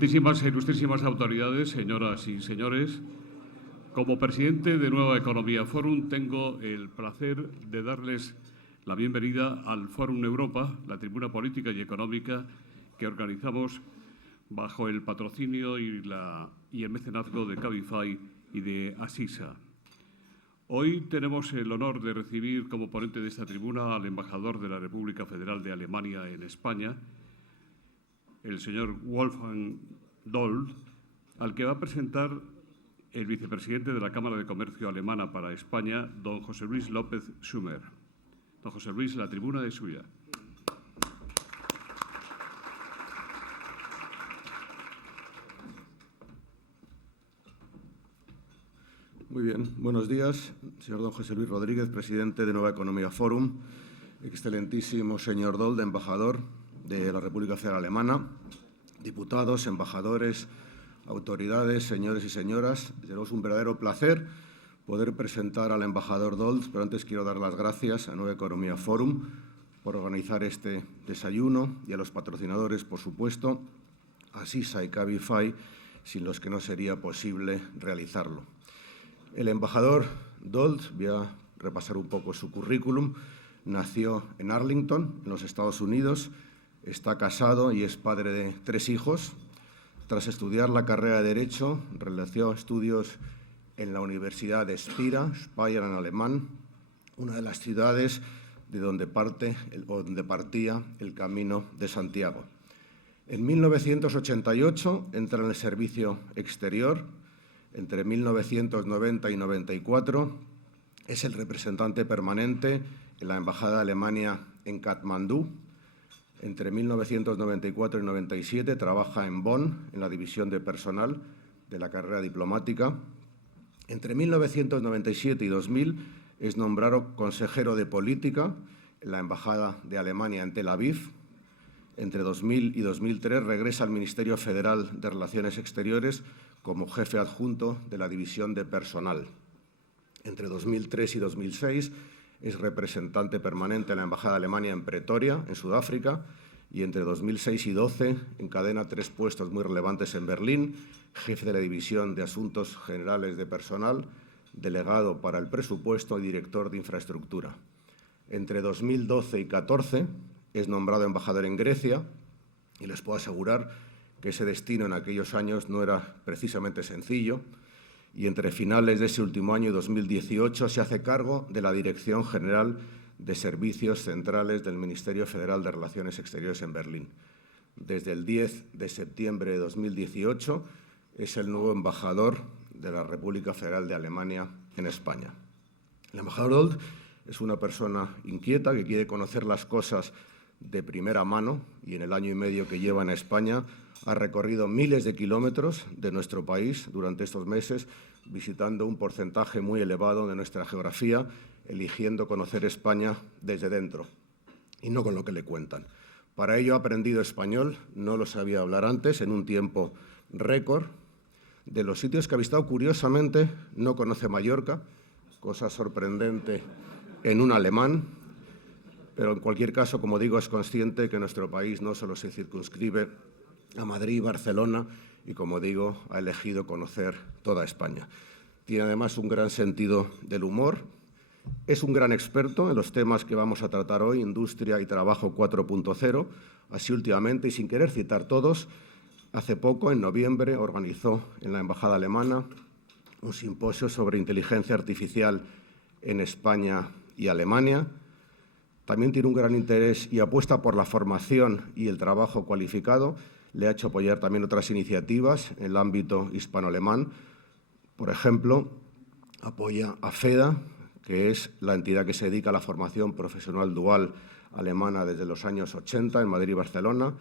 Excelentísimas e ilustrísimas autoridades, señoras y señores, como presidente de Nueva Economía Forum tengo el placer de darles la bienvenida al Fórum Europa, la tribuna política y económica que organizamos bajo el patrocinio y el mecenazgo de Cabify y de Asisa. Hoy tenemos el honor de recibir como ponente de esta tribuna al embajador de la República Federal de Alemania en España, el señor Wolfgang Dold, al que va a presentar el vicepresidente de la Cámara de Comercio Alemana para España, don José Luis López Schumer. Don José Luis, la tribuna es suya. Muy bien, buenos días, señor don José Luis Rodríguez, presidente de Nueva Economía Forum, excelentísimo señor Dold, embajador de la República Federal Alemana, diputados, embajadores, autoridades, señores y señoras. Es un verdadero placer poder presentar al embajador Dold, pero antes quiero dar las gracias a Nueva Economía Forum por organizar este desayuno y a los patrocinadores, por supuesto, a Asisa y Cabify, sin los que no sería posible realizarlo. El embajador Dold, voy a repasar un poco su currículum, nació en Arlington, en los Estados Unidos, está casado y es padre de 3 hijos. Tras estudiar la carrera de Derecho, realizó estudios en la Universidad de Speyer en alemán, una de las ciudades de donde partía el Camino de Santiago. En 1988 entra en el servicio exterior. Entre 1990 y 94 es el representante permanente en la Embajada de Alemania en Katmandú. Entre 1994 y 97 trabaja en Bonn, en la división de personal de la carrera diplomática. Entre 1997 y 2000 es nombrado consejero de política en la Embajada de Alemania en Tel Aviv. Entre 2000 y 2003 regresa al Ministerio Federal de Relaciones Exteriores como jefe adjunto de la división de personal. Entre 2003 y 2006 es representante permanente en la Embajada de Alemania en Pretoria, en Sudáfrica, y entre 2006 y 2012 encadena 3 puestos muy relevantes en Berlín: jefe de la División de Asuntos Generales de Personal, delegado para el presupuesto y director de infraestructura. Entre 2012 y 2014 es nombrado embajador en Grecia y les puedo asegurar que ese destino en aquellos años no era precisamente sencillo, y entre finales de ese último año y 2018 se hace cargo de la Dirección General de Servicios Centrales del Ministerio Federal de Relaciones Exteriores en Berlín. Desde el 10 de septiembre de 2018 es el nuevo embajador de la República Federal de Alemania en España. El embajador Dold es una persona inquieta que quiere conocer las cosas de primera mano y en el año y medio que lleva en España ha recorrido miles de kilómetros de nuestro país durante estos meses, visitando un porcentaje muy elevado de nuestra geografía, eligiendo conocer España desde dentro y no con lo que le cuentan. Para ello ha aprendido español, no lo sabía hablar antes, en un tiempo récord. De los sitios que ha visitado, curiosamente, no conoce Mallorca, cosa sorprendente en un alemán, pero en cualquier caso, como digo, es consciente que nuestro país no solo se circunscribe a Madrid y Barcelona y, como digo, ha elegido conocer toda España. Tiene además un gran sentido del humor, es un gran experto en los temas que vamos a tratar hoy, industria y trabajo 4.0, así últimamente, y sin querer citar todos, hace poco, en noviembre, organizó en la Embajada Alemana un simposio sobre inteligencia artificial en España y Alemania. También tiene un gran interés y apuesta por la formación y el trabajo cualificado. Le ha hecho apoyar también otras iniciativas en el ámbito hispano-alemán. Por ejemplo, apoya a FEDA, que es la entidad que se dedica a la formación profesional dual alemana desde los años 80 en Madrid y Barcelona.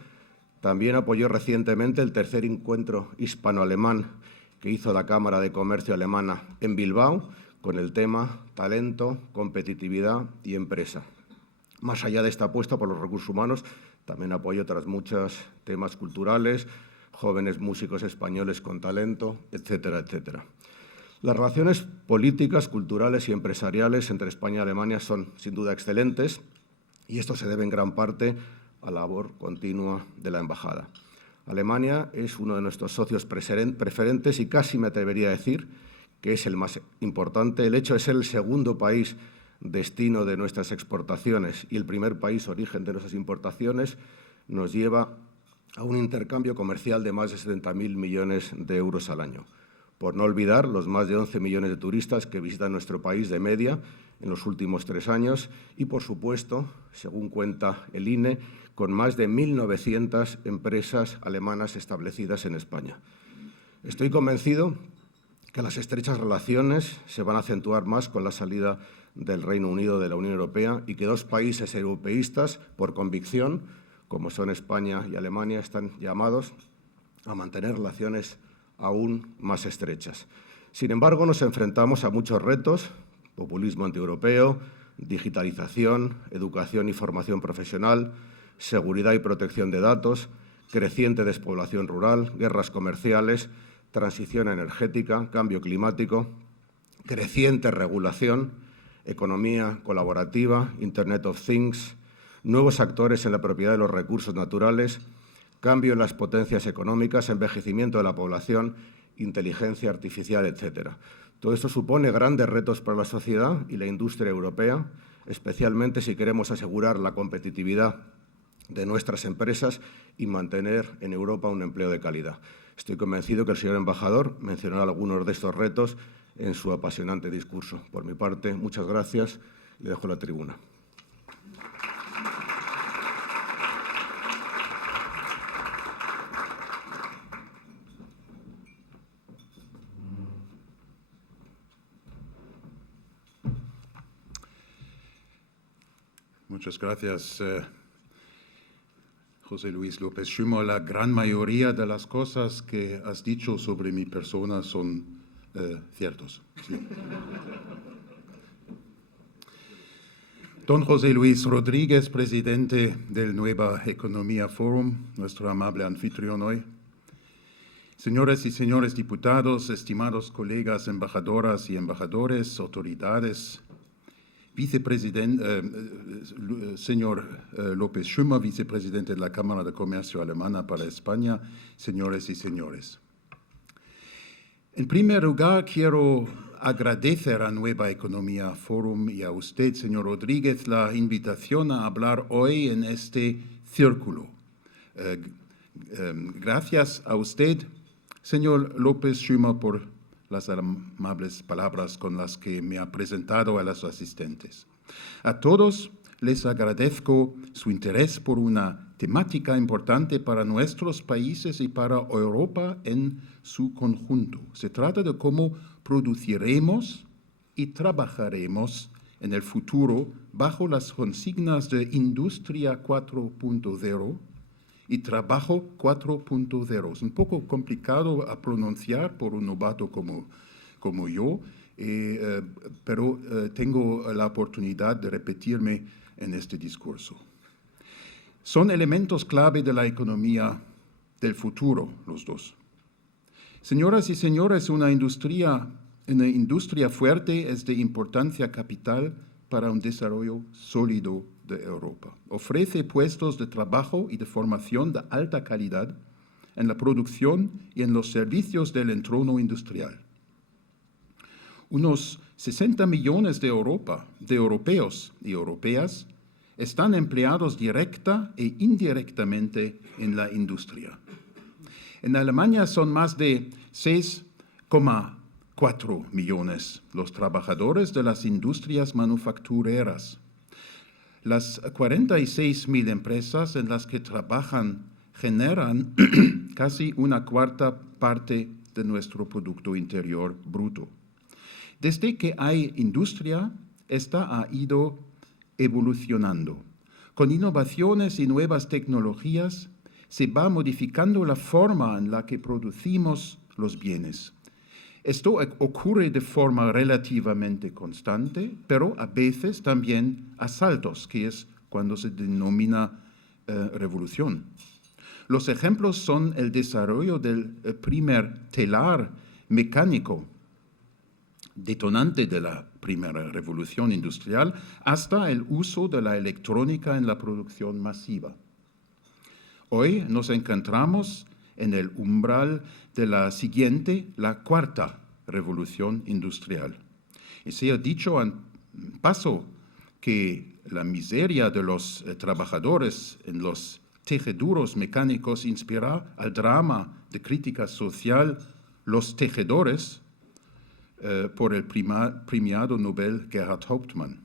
También apoyó recientemente el tercer encuentro hispano-alemán que hizo la Cámara de Comercio Alemana en Bilbao con el tema talento, competitividad y empresa. Más allá de esta apuesta por los recursos humanos, también apoya otros muchos temas culturales, jóvenes músicos españoles con talento, etcétera, etcétera. Las relaciones políticas, culturales y empresariales entre España y Alemania son, sin duda, excelentes y esto se debe en gran parte a la labor continua de la Embajada. Alemania es uno de nuestros socios preferentes y casi me atrevería a decir que es el más importante. El hecho de ser el segundo país destino de nuestras exportaciones y el primer país origen de nuestras importaciones nos lleva a un intercambio comercial de más de 70.000 millones de euros al año. Por no olvidar los más de 11 millones de turistas que visitan nuestro país de media en los últimos 3 años y, por supuesto, según cuenta el INE, con más de 1.900 empresas alemanas establecidas en España. Estoy convencido que las estrechas relaciones se van a acentuar más con la salida del Reino Unido de la Unión Europea y que 2 países europeístas, por convicción, como son España y Alemania, están llamados a mantener relaciones aún más estrechas. Sin embargo, nos enfrentamos a muchos retos: populismo antieuropeo, digitalización, educación y formación profesional, seguridad y protección de datos, creciente despoblación rural, guerras comerciales, transición energética, cambio climático, creciente regulación, economía colaborativa, Internet of Things, nuevos actores en la propiedad de los recursos naturales, cambio en las potencias económicas, envejecimiento de la población, inteligencia artificial, etc. Todo esto supone grandes retos para la sociedad y la industria europea, especialmente si queremos asegurar la competitividad de nuestras empresas y mantener en Europa un empleo de calidad. Estoy convencido que el señor embajador mencionará algunos de estos retos en su apasionante discurso. Por mi parte, muchas gracias. Le dejo la tribuna. Muchas gracias, José Luis López Schümmer. La gran mayoría de las cosas que has dicho sobre mi persona son ciertos. Sí. Don José Luis Rodríguez, presidente del Nueva Economía Forum, nuestro amable anfitrión hoy. Señoras y señores diputados, estimados colegas embajadoras y embajadores, autoridades, señor López Schümmer, vicepresidente de la Cámara de Comercio Alemana para España, señores y señores. En primer lugar, quiero agradecer a Nueva Economía Forum y a usted, señor Rodríguez, la invitación a hablar hoy en este círculo. Gracias a usted, señor López Schümmer, por las amables palabras con las que me ha presentado a los asistentes. A todos les agradezco su interés por una temática importante para nuestros países y para Europa en su conjunto. Se trata de cómo produciremos y trabajaremos en el futuro bajo las consignas de Industria 4.0 y Trabajo 4.0. Es un poco complicado a pronunciar por un novato como yo, pero tengo la oportunidad de repetirme en este discurso. Son elementos clave de la economía del futuro, los dos. Señoras y señores, una industria fuerte es de importancia capital para un desarrollo sólido de Europa. Ofrece puestos de trabajo y de formación de alta calidad en la producción y en los servicios del entorno industrial. Unos 60 millones de europeos y europeas están empleados directa e indirectamente en la industria. En Alemania son más de 6,4 millones los trabajadores de las industrias manufactureras. Las 46.000 empresas en las que trabajan generan casi una cuarta parte de nuestro Producto Interior Bruto. Desde que hay industria, esta ha ido evolucionando. Con innovaciones y nuevas tecnologías se va modificando la forma en la que producimos los bienes. Esto ocurre de forma relativamente constante, pero a veces también a saltos, que es cuando se denomina revolución. Los ejemplos son el desarrollo del primer telar mecánico, detonante de la primera revolución industrial, hasta el uso de la electrónica en la producción masiva. Hoy nos encontramos en el umbral de la siguiente, la cuarta revolución industrial. Y se ha dicho en paso que la miseria de los trabajadores en los tejeduros mecánicos inspira al drama de crítica social Los Tejedores por el premiado Nobel Gerhard Hauptmann.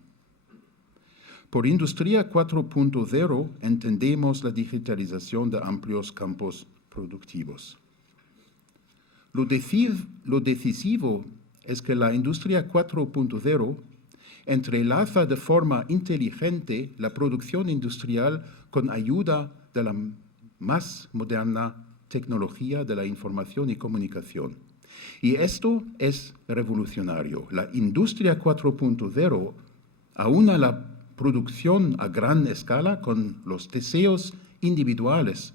Por Industria 4.0 entendemos la digitalización de amplios campos productivos. Lo decisivo es que la Industria 4.0 entrelaza de forma inteligente la producción industrial con ayuda de la más moderna tecnología de la información y comunicación. Y esto es revolucionario. La Industria 4.0 aúna la producción a gran escala con los deseos individuales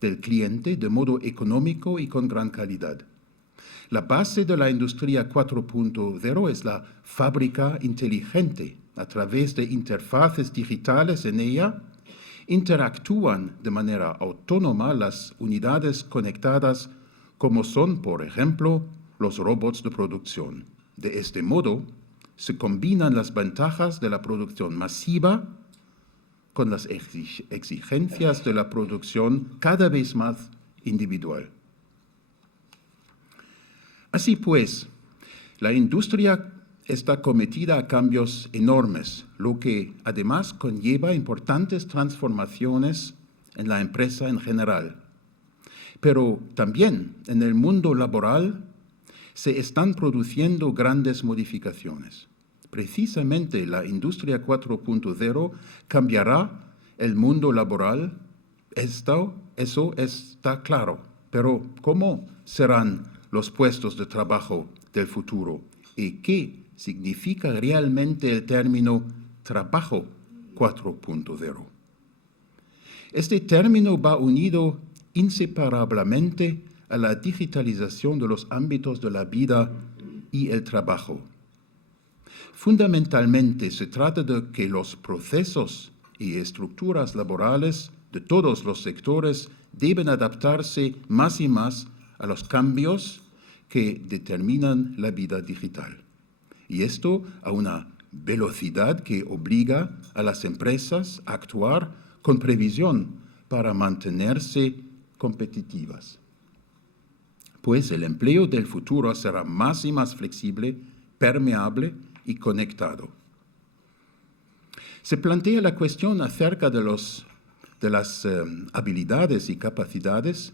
del cliente de modo económico y con gran calidad. La base de la Industria 4.0 es la fábrica inteligente. A través de interfaces digitales en ella, interactúan de manera autónoma las unidades conectadas como son, por ejemplo, los robots de producción. De este modo, se combinan las ventajas de la producción masiva con las exigencias de la producción cada vez más individual. Así pues, la industria está cometida a cambios enormes, lo que además conlleva importantes transformaciones en la empresa en general. Pero también en el mundo laboral se están produciendo grandes modificaciones. Precisamente la Industria 4.0 cambiará el mundo laboral, eso está claro. Pero ¿cómo serán los puestos de trabajo del futuro? ¿Y qué significa realmente el término trabajo 4.0? Este término va unido inseparablemente a la digitalización de los ámbitos de la vida y el trabajo. Fundamentalmente se trata de que los procesos y estructuras laborales de todos los sectores deben adaptarse más y más a los cambios que determinan la vida digital. Y esto a una velocidad que obliga a las empresas a actuar con previsión para mantenerse competitivas. Pues el empleo del futuro será más y más flexible, permeable y conectado. Se plantea la cuestión acerca de las habilidades y capacidades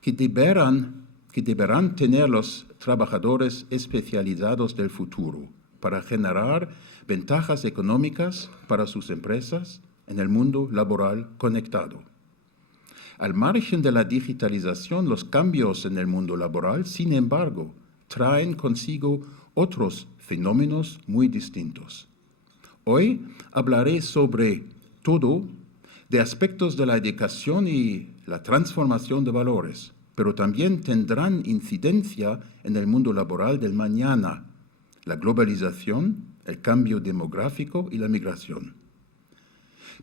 que deberán tener los trabajadores especializados del futuro para generar ventajas económicas para sus empresas en el mundo laboral conectado. Al margen de la digitalización, los cambios en el mundo laboral, sin embargo, traen consigo otros fenómenos muy distintos. Hoy hablaré sobre todo de aspectos de la educación y la transformación de valores, pero también tendrán incidencia en el mundo laboral del mañana, la globalización, el cambio demográfico y la migración.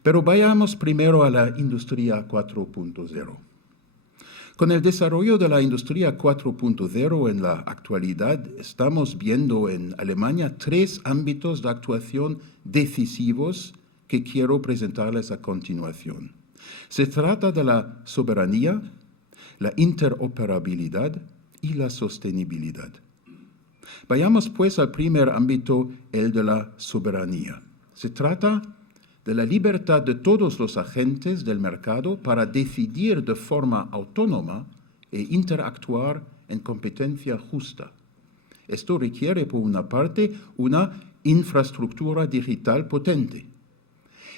Pero vayamos primero a la Industria 4.0. Con el desarrollo de la Industria 4.0 en la actualidad, estamos viendo en Alemania 3 ámbitos de actuación decisivos que quiero presentarles a continuación. Se trata de la soberanía, la interoperabilidad y la sostenibilidad. Vayamos pues al primer ámbito, el de la soberanía. Se trata de la libertad de todos los agentes del mercado para decidir de forma autónoma e interactuar en competencia justa. Esto requiere, por una parte, una infraestructura digital potente.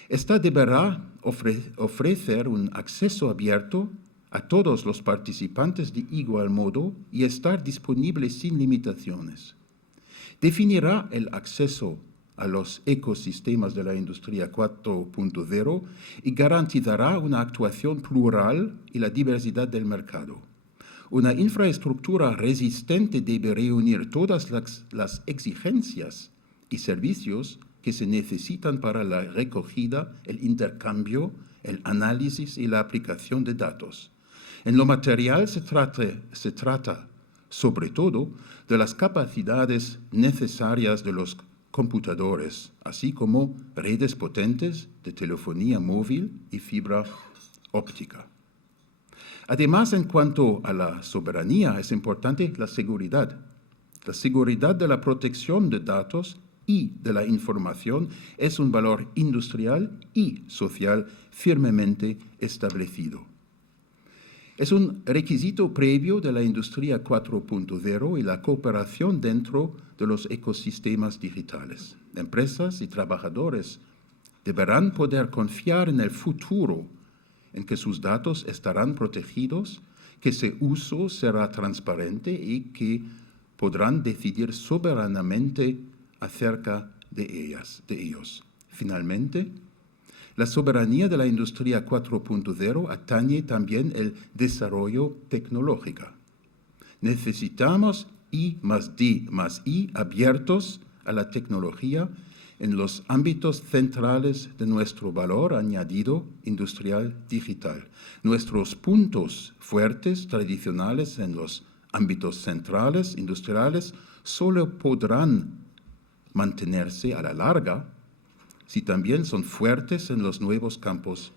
Esta deberá ofrecer un acceso abierto a todos los participantes de igual modo y estar disponible sin limitaciones. Definirá el acceso a los ecosistemas de la Industria 4.0 y garantizará una actuación plural y la diversidad del mercado. Una infraestructura resistente debe reunir todas las exigencias y servicios que se necesitan para la recogida, el intercambio, el análisis y la aplicación de datos. En lo material se trata sobre todo de las capacidades necesarias de los computadores, así como redes potentes de telefonía móvil y fibra óptica. Además, en cuanto a la soberanía, es importante la seguridad. La seguridad de la protección de datos y de la información es un valor industrial y social firmemente establecido. Es un requisito previo de la industria 4.0 y la cooperación dentro de los ecosistemas digitales. Empresas y trabajadores deberán poder confiar en el futuro, en que sus datos estarán protegidos, que su uso será transparente y que podrán decidir soberanamente acerca de ellos. Finalmente, la soberanía de la industria 4.0 atañe también el desarrollo tecnológico. Necesitamos I+D+I abiertos a la tecnología en los ámbitos centrales de nuestro valor añadido industrial digital. Nuestros puntos fuertes tradicionales en los ámbitos centrales industriales solo podrán mantenerse a la larga si también son fuertes en los nuevos campos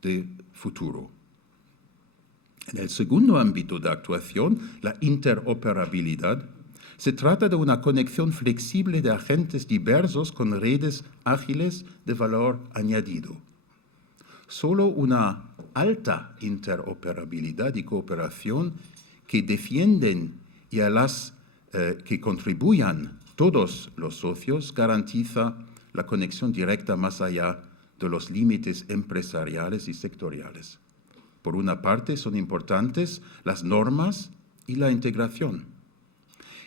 de futuro. En el segundo ámbito de actuación, la interoperabilidad, se trata de una conexión flexible de agentes diversos con redes ágiles de valor añadido. Solo una alta interoperabilidad y cooperación que defienden y a las que contribuyan todos los socios garantiza la conexión directa más allá de los límites empresariales y sectoriales. Por una parte, son importantes las normas y la integración.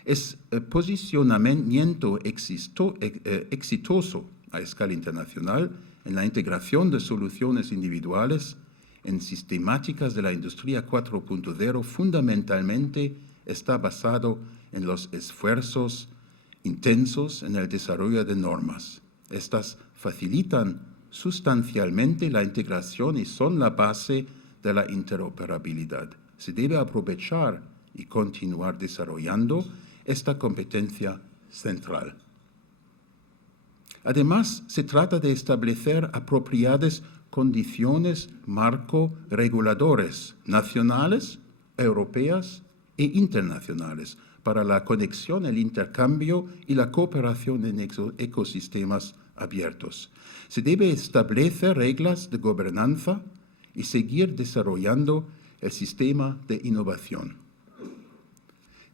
Es posicionamiento exitoso a escala internacional en la integración de soluciones individuales en sistemáticas de la industria 4.0 fundamentalmente está basado en los esfuerzos intensos en el desarrollo de normas. Estas facilitan sustancialmente la integración y son la base de la interoperabilidad. Se debe aprovechar y continuar desarrollando esta competencia central. Además, se trata de establecer apropiadas condiciones marco reguladores nacionales, europeas e internacionales para la conexión, el intercambio y la cooperación en ecosistemas abiertos. Se debe establecer reglas de gobernanza y seguir desarrollando el sistema de innovación.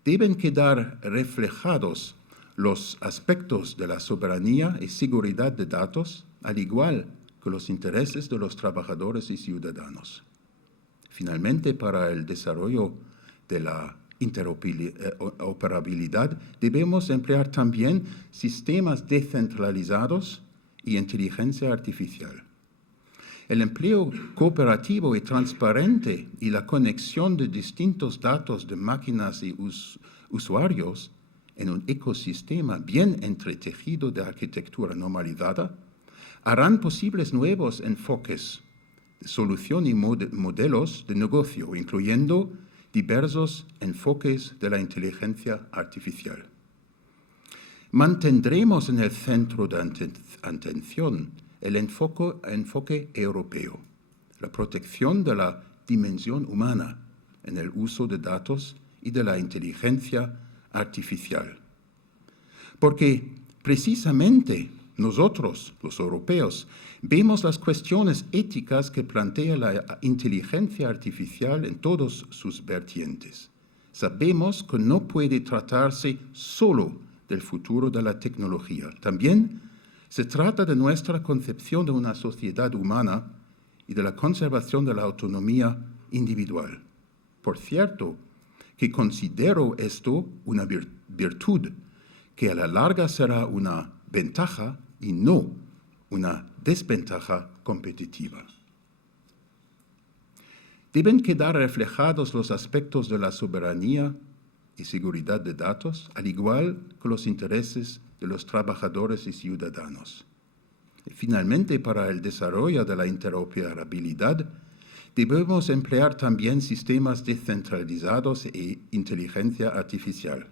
Deben quedar reflejados los aspectos de la soberanía y seguridad de datos, al igual que los intereses de los trabajadores y ciudadanos. Finalmente, para el desarrollo de la interoperabilidad, debemos emplear también sistemas descentralizados y inteligencia artificial. El empleo cooperativo y transparente y la conexión de distintos datos de máquinas y usuarios en un ecosistema bien entretejido de arquitectura normalizada harán posibles nuevos enfoques de solución y modelos de negocio, incluyendo diversos enfoques de la inteligencia artificial. Mantendremos en el centro de atención el enfoque europeo, la protección de la dimensión humana en el uso de datos y de la inteligencia artificial. Porque precisamente nosotros, los europeos, vemos las cuestiones éticas que plantea la inteligencia artificial en todas sus vertientes. Sabemos que no puede tratarse solo del futuro de la tecnología. También se trata de nuestra concepción de una sociedad humana y de la conservación de la autonomía individual. Por cierto, que considero esto una virtud que a la larga será una ventaja y no una desventaja competitiva. Deben quedar reflejados los aspectos de la soberanía y seguridad de datos, al igual que los intereses de los trabajadores y ciudadanos. Y finalmente, para el desarrollo de la interoperabilidad, debemos emplear también sistemas descentralizados e inteligencia artificial.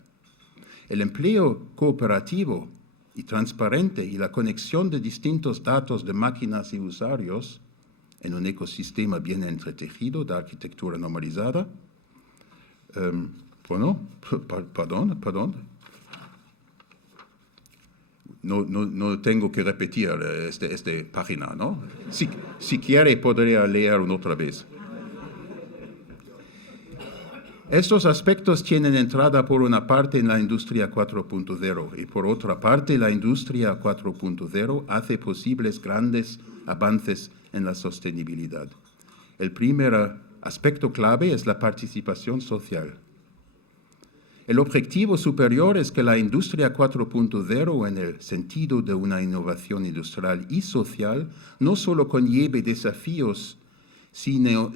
El empleo cooperativo y transparente y la conexión de distintos datos de máquinas y usuarios en un ecosistema bien entretejido de arquitectura normalizada. Perdón. No tengo que repetir esta página, ¿no? Si quiere, podría leer otra vez. Estos aspectos tienen entrada por una parte en la industria 4.0 y por otra parte la industria 4.0 hace posibles grandes avances en la sostenibilidad. El primer aspecto clave es la participación social. El objetivo superior es que la industria 4.0, en el sentido de una innovación industrial y social, no solo conlleve desafíos, sino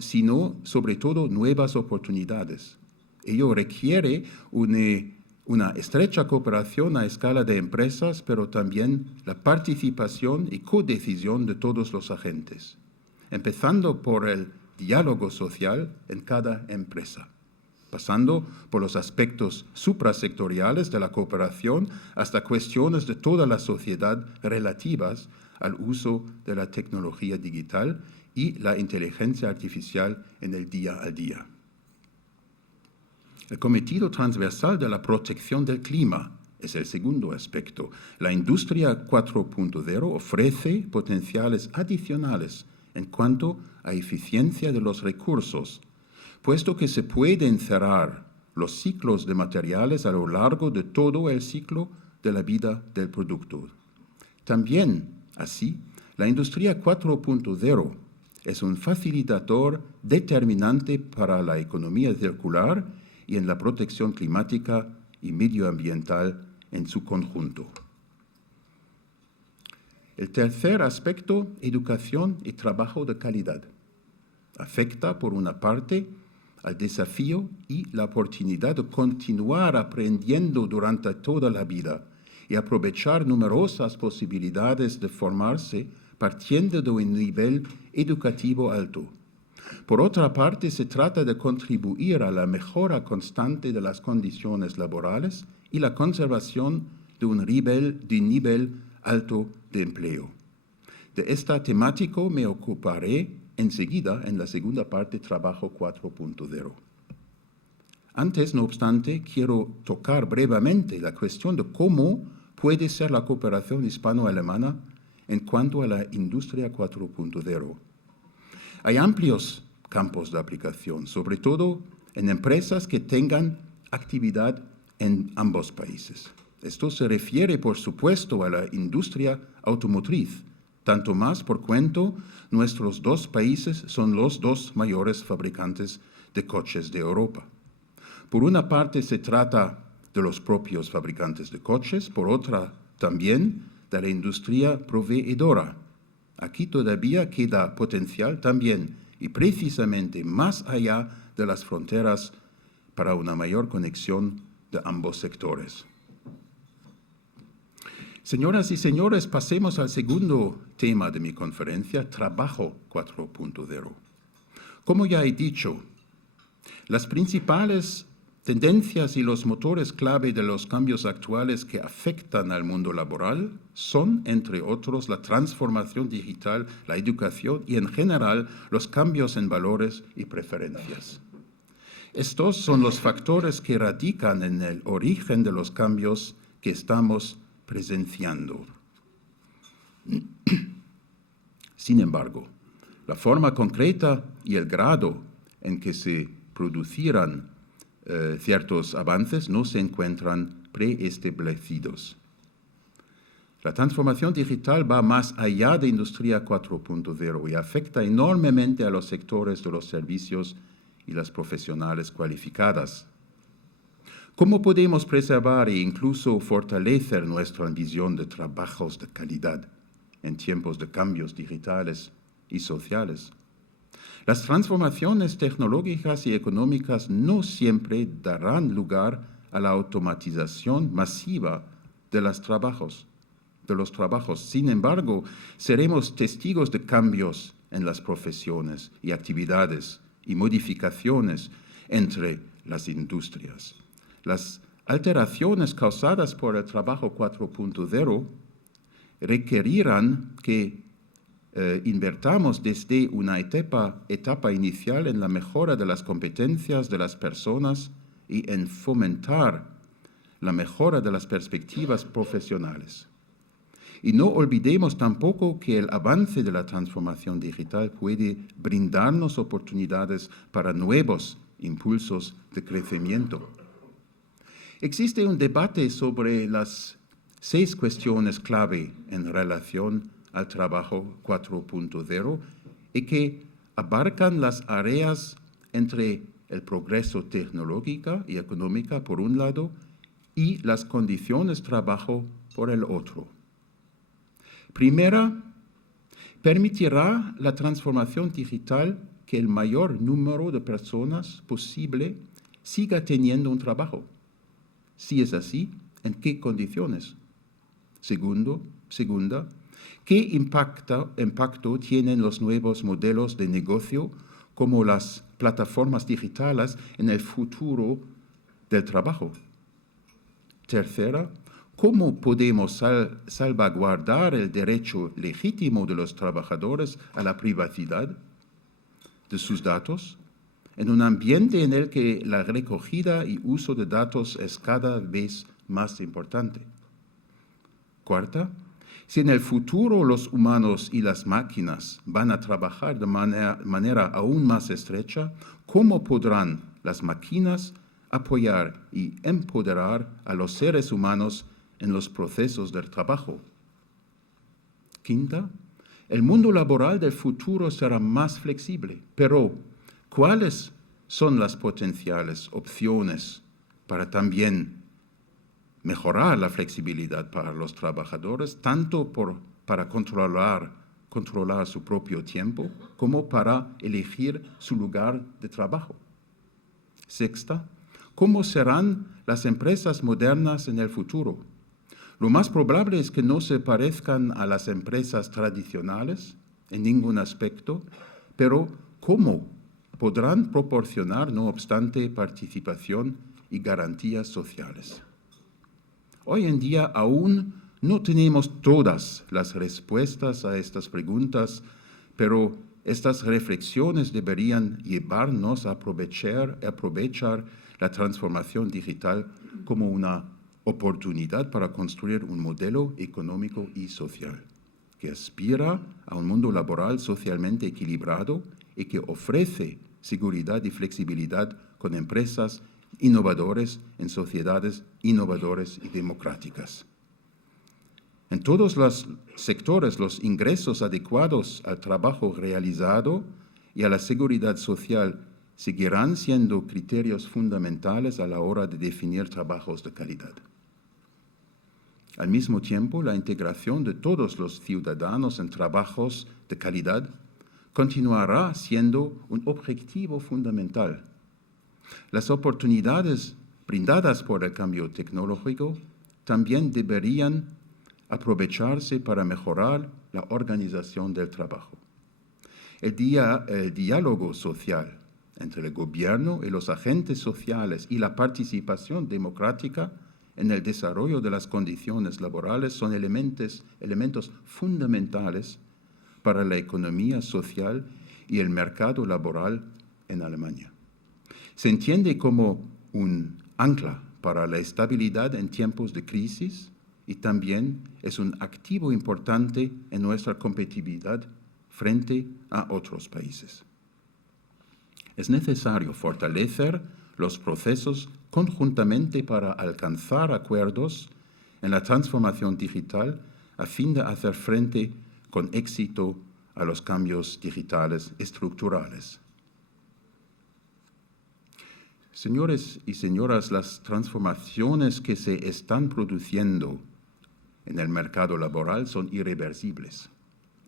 sobre todo nuevas oportunidades. Ello requiere una estrecha cooperación a escala de empresas, pero también la participación y codecisión de todos los agentes, empezando por el diálogo social en cada empresa, pasando por los aspectos suprasectoriales de la cooperación hasta cuestiones de toda la sociedad relativas al uso de la tecnología digital y la inteligencia artificial en el día a día. El cometido transversal de la protección del clima es el segundo aspecto. La industria 4.0 ofrece potenciales adicionales en cuanto a eficiencia de los recursos, puesto que se pueden cerrar los ciclos de materiales a lo largo de todo el ciclo de la vida del producto. También, así, la industria 4.0 es un facilitador determinante para la economía circular y en la protección climática y medioambiental en su conjunto. El tercer aspecto, educación y trabajo de calidad, afecta por una parte al desafío y la oportunidad de continuar aprendiendo durante toda la vida y aprovechar numerosas posibilidades de formarse partiendo de un nivel educativo alto. Por otra parte, se trata de contribuir a la mejora constante de las condiciones laborales y la conservación de un nivel alto de empleo. De esta temática me ocuparé enseguida en la segunda parte, Trabajo 4.0. Antes, no obstante, quiero tocar brevemente la cuestión de cómo puede ser la cooperación hispano-alemana en cuanto a la industria 4.0. Hay amplios campos de aplicación, sobre todo en empresas que tengan actividad en ambos países. Esto se refiere, por supuesto, a la industria automotriz, tanto más por cuanto nuestros dos países son los dos mayores fabricantes de coches de Europa. Por una parte se trata de los propios fabricantes de coches, por otra también de la industria proveedora. Aquí todavía queda potencial también y precisamente más allá de las fronteras para una mayor conexión de ambos sectores. Señoras y señores, pasemos al segundo tema de mi conferencia, Trabajo 4.0. Como ya he dicho, las principales tendencias y los motores clave de los cambios actuales que afectan al mundo laboral son, entre otros, la transformación digital, la educación y, en general, los cambios en valores y preferencias. Estos son los factores que radican en el origen de los cambios que estamos presenciando. Sin embargo, la forma concreta y el grado en que se producirán ciertos avances no se encuentran preestablecidos. La transformación digital va más allá de Industria 4.0 y afecta enormemente a los sectores de los servicios y las profesionales cualificadas. ¿Cómo podemos preservar e incluso fortalecer nuestra visión de trabajos de calidad en tiempos de cambios digitales y sociales? Las transformaciones tecnológicas y económicas no siempre darán lugar a la automatización masiva de los trabajos. Sin embargo, seremos testigos de cambios en las profesiones y actividades y modificaciones entre las industrias. Las alteraciones causadas por el trabajo 4.0 requerirán que invertamos desde una etapa inicial en la mejora de las competencias de las personas y en fomentar la mejora de las perspectivas profesionales. Y no olvidemos tampoco que el avance de la transformación digital puede brindarnos oportunidades para nuevos impulsos de crecimiento. Existe un debate sobre las 6 cuestiones clave en relación al trabajo 4.0 y que abarcan las áreas entre el progreso tecnológico y económico por un lado y las condiciones de trabajo por el otro. Primera, permitirá la transformación digital que el mayor número de personas posible siga teniendo un trabajo. Si es así, ¿en qué condiciones? Segunda, ¿qué impacto tienen los nuevos modelos de negocio como las plataformas digitales en el futuro del trabajo? Tercera, ¿cómo podemos salvaguardar el derecho legítimo de los trabajadores a la privacidad de sus datos en un ambiente en el que la recogida y uso de datos es cada vez más importante? Cuarta, si en el futuro los humanos y las máquinas van a trabajar de manera aún más estrecha, ¿cómo podrán las máquinas apoyar y empoderar a los seres humanos en los procesos del trabajo? Quinta, el mundo laboral del futuro será más flexible, pero ¿cuáles son las potenciales opciones para también mejorar la flexibilidad para los trabajadores, tanto para controlar su propio tiempo como para elegir su lugar de trabajo? Sexta, ¿cómo serán las empresas modernas en el futuro? Lo más probable es que no se parezcan a las empresas tradicionales en ningún aspecto, pero ¿cómo podrán proporcionar, no obstante, participación y garantías sociales? Hoy en día aún no tenemos todas las respuestas a estas preguntas, pero estas reflexiones deberían llevarnos a aprovechar la transformación digital como una oportunidad para construir un modelo económico y social que aspira a un mundo laboral socialmente equilibrado y que ofrece seguridad y flexibilidad con empresas innovadores en sociedades innovadoras y democráticas. En todos los sectores, los ingresos adecuados al trabajo realizado y a la seguridad social seguirán siendo criterios fundamentales a la hora de definir trabajos de calidad. Al mismo tiempo, la integración de todos los ciudadanos en trabajos de calidad continuará siendo un objetivo fundamental. Las oportunidades brindadas por el cambio tecnológico también deberían aprovecharse para mejorar la organización del trabajo. El diálogo social entre el gobierno y los agentes sociales y la participación democrática en el desarrollo de las condiciones laborales son elementos fundamentales para la economía social y el mercado laboral en Alemania. Se entiende como un ancla para la estabilidad en tiempos de crisis y también es un activo importante en nuestra competitividad frente a otros países. Es necesario fortalecer los procesos conjuntamente para alcanzar acuerdos en la transformación digital a fin de hacer frente con éxito a los cambios digitales estructurales. Señores y señoras, las transformaciones que se están produciendo en el mercado laboral son irreversibles.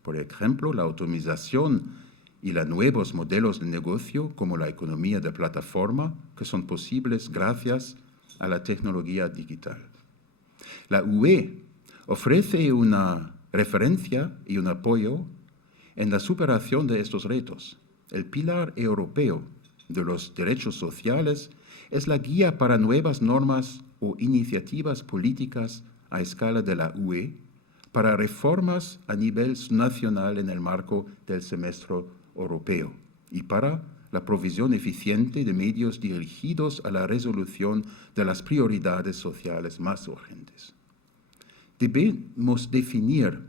Por ejemplo, la automatización y los nuevos modelos de negocio como la economía de plataforma que son posibles gracias a la tecnología digital. La UE ofrece una referencia y un apoyo en la superación de estos retos. El pilar europeo de los derechos sociales es la guía para nuevas normas o iniciativas políticas a escala de la UE, para reformas a nivel nacional en el marco del semestre europeo y para la provisión eficiente de medios dirigidos a la resolución de las prioridades sociales más urgentes. Debemos definir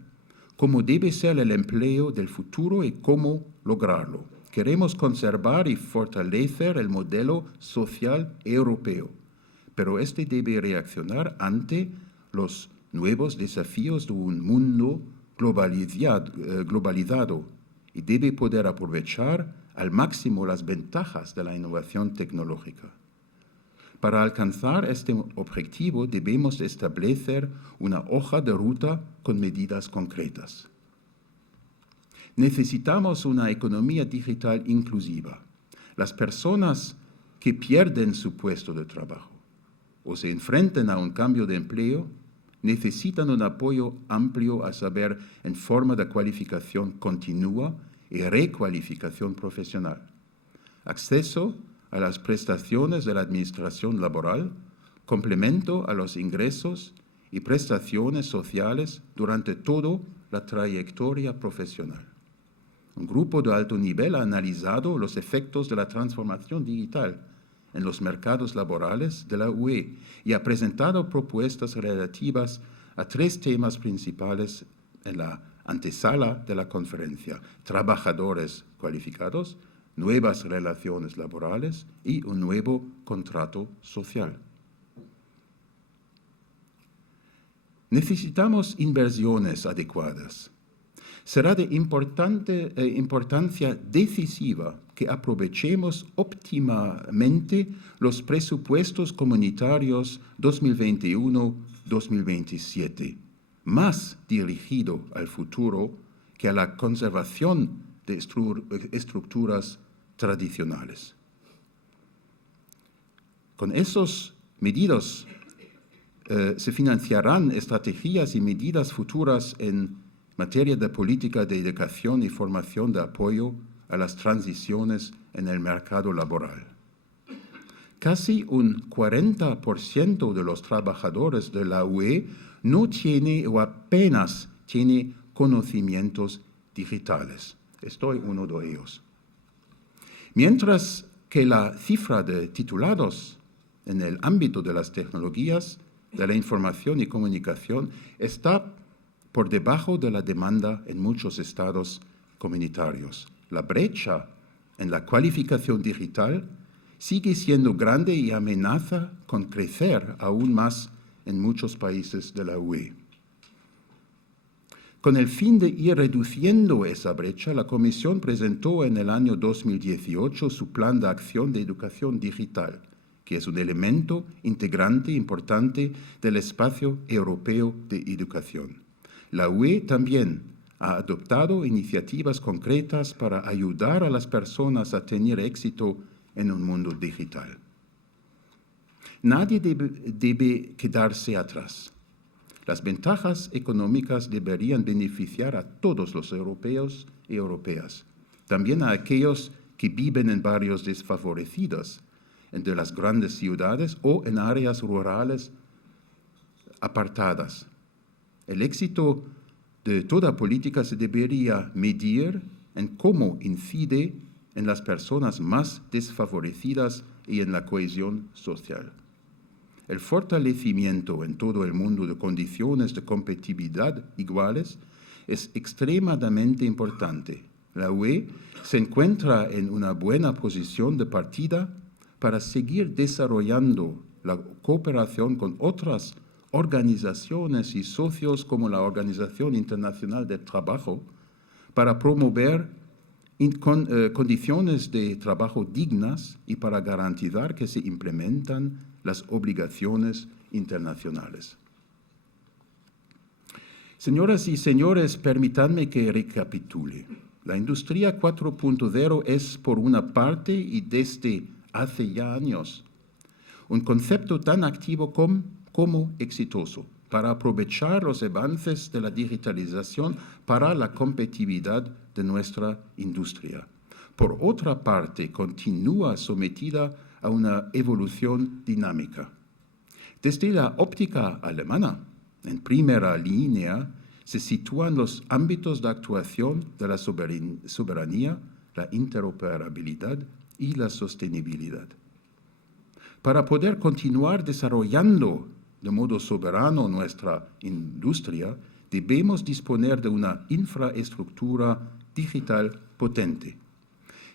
cómo debe ser el empleo del futuro y cómo lograrlo. Queremos conservar y fortalecer el modelo social europeo, pero este debe reaccionar ante los nuevos desafíos de un mundo globalizado y debe poder aprovechar al máximo las ventajas de la innovación tecnológica. Para alcanzar este objetivo debemos establecer una hoja de ruta con medidas concretas. Necesitamos una economía digital inclusiva. Las personas que pierden su puesto de trabajo o se enfrentan a un cambio de empleo necesitan un apoyo amplio, a saber, en forma de cualificación continua y recualificación profesional, acceso a las prestaciones de la administración laboral, complemento a los ingresos y prestaciones sociales durante toda la trayectoria profesional. Un grupo de alto nivel ha analizado los efectos de la transformación digital en los mercados laborales de la UE y ha presentado propuestas relativas a 3 temas principales en la antesala de la conferencia: trabajadores cualificados, nuevas relaciones laborales y un nuevo contrato social. Necesitamos inversiones adecuadas. Será de importancia decisiva que aprovechemos óptimamente los presupuestos comunitarios 2021-2027, más dirigido al futuro que a la conservación de estructuras tradicionales. Con esas medidas se financiarán estrategias y medidas futuras en materia de política de educación y formación de apoyo a las transiciones en el mercado laboral. Casi un 40% de los trabajadores de la UE no tiene o apenas tiene conocimientos digitales. Estoy uno de ellos. Mientras que la cifra de titulados en el ámbito de las tecnologías, de la información y comunicación está por debajo de la demanda en muchos estados comunitarios. La brecha en la cualificación digital sigue siendo grande y amenaza con crecer aún más en muchos países de la UE. Con el fin de ir reduciendo esa brecha, la Comisión presentó en el año 2018 su Plan de Acción de Educación Digital, que es un elemento integrante importante del espacio europeo de educación. La UE también ha adoptado iniciativas concretas para ayudar a las personas a tener éxito en un mundo digital. Nadie debe quedarse atrás. Las ventajas económicas deberían beneficiar a todos los europeos y europeas, también a aquellos que viven en barrios desfavorecidos, entre las grandes ciudades o en áreas rurales apartadas. El éxito de toda política se debería medir en cómo incide en las personas más desfavorecidas y en la cohesión social. El fortalecimiento en todo el mundo de condiciones de competitividad iguales es extremadamente importante. La UE se encuentra en una buena posición de partida para seguir desarrollando la cooperación con otras organizaciones y socios como la Organización Internacional del Trabajo para promover condiciones de trabajo dignas y para garantizar que se implementan las obligaciones internacionales. Señoras y señores, permítanme que recapitule. La industria 4.0 es, por una parte, y desde hace ya años, un concepto tan activo como exitoso. para aprovechar los avances de la digitalización para la competitividad de nuestra industria. Por otra parte, continúa sometida a una evolución dinámica. Desde la óptica alemana, en primera línea, se sitúan los ámbitos de actuación de la soberanía, la interoperabilidad y la sostenibilidad. Para poder continuar desarrollando de modo soberano nuestra industria, debemos disponer de una infraestructura digital potente.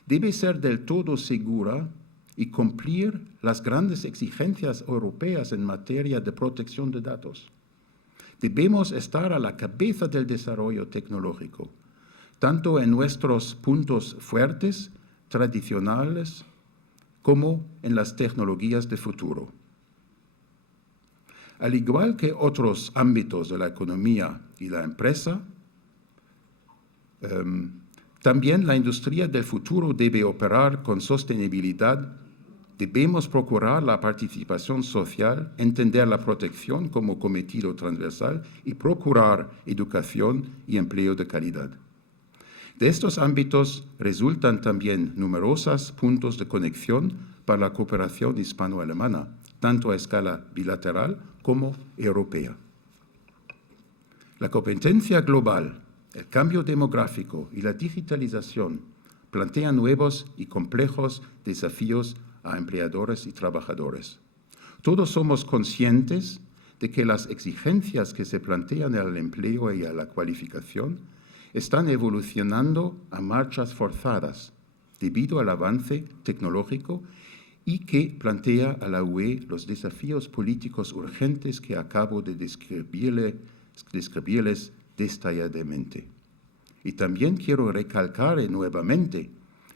Debe ser del todo segura y cumplir las grandes exigencias europeas en materia de protección de datos. Debemos estar a la cabeza del desarrollo tecnológico, tanto en nuestros puntos fuertes, tradicionales, como en las tecnologías de futuro. Al igual que otros ámbitos de la economía y la empresa, también la industria del futuro debe operar con sostenibilidad. Debemos procurar la participación social, entender la protección como cometido transversal y procurar educación y empleo de calidad. De estos ámbitos resultan también numerosos puntos de conexión para la cooperación hispano-alemana, tanto a escala bilateral como europea. La competencia global, el cambio demográfico y la digitalización plantean nuevos y complejos desafíos a empleadores y trabajadores. Todos somos conscientes de que las exigencias que se plantean al empleo y a la cualificación están evolucionando a marchas forzadas debido al avance tecnológico y que plantea a la UE los desafíos políticos urgentes que acabo de describirles detalladamente. Y también quiero recalcar nuevamente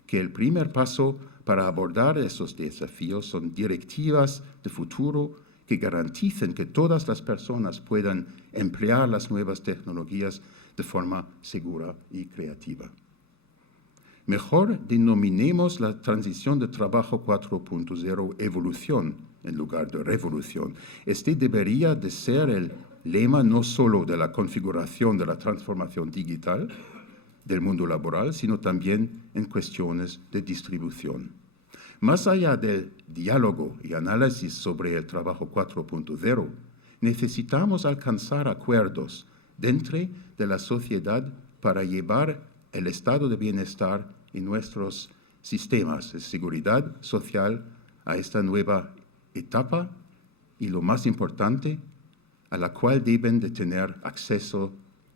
que el primer paso para abordar esos desafíos son directivas de futuro que garanticen que todas las personas puedan emplear las nuevas tecnologías de forma segura y creativa. Mejor denominemos la transición de trabajo 4.0 evolución en lugar de revolución. Este debería de ser el lema no solo de la configuración de la transformación digital del mundo laboral, sino también en cuestiones de distribución. Más allá del diálogo y análisis sobre el trabajo 4.0, necesitamos alcanzar acuerdos dentro de la sociedad para llevar el estado de bienestar y nuestros sistemas de seguridad social a esta nueva etapa y, lo más importante, a la cual deben de tener acceso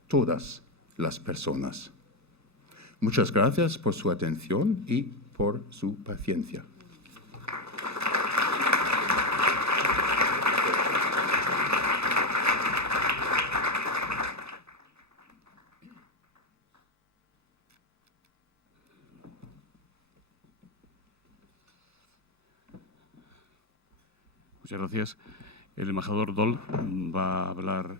todas las personas. Muchas gracias por su atención y por su paciencia. Muchas gracias. El embajador Doll va a hablar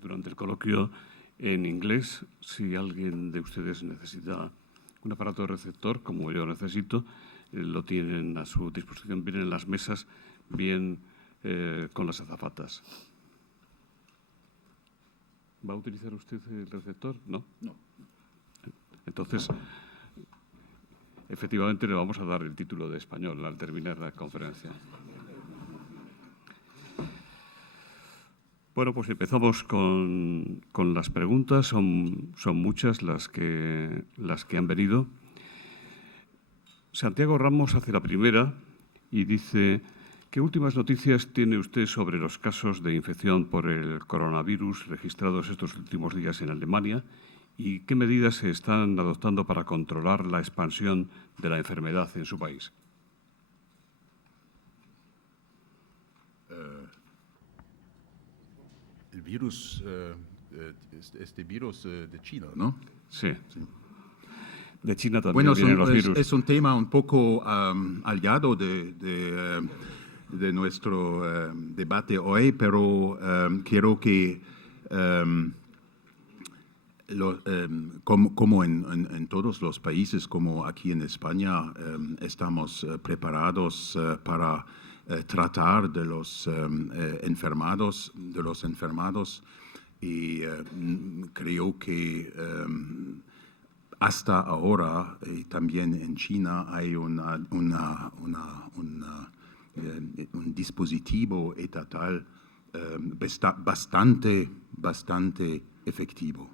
durante el coloquio en inglés. Si alguien de ustedes necesita un aparato de receptor, como yo necesito, lo tienen a su disposición, bien en las mesas, bien con las azafatas. ¿Va a utilizar usted el receptor? No. No. Entonces, efectivamente, le vamos a dar el título de español al terminar la conferencia. Bueno, pues empezamos con las preguntas. Son muchas las que han venido. Santiago Ramos hace la primera y dice: ¿qué últimas noticias tiene usted sobre los casos de infección por el coronavirus registrados estos últimos días en Alemania y qué medidas se están adoptando para controlar la expansión de la enfermedad en su país? El virus, este virus de China, ¿no? Sí. De China también bueno, vienen los virus. Es un tema un poco aliado de nuestro debate hoy, pero quiero que, como en todos los países, como aquí en España, estamos preparados para tratar de los enfermados, y creo que hasta ahora también en China hay un dispositivo estatal bastante efectivo.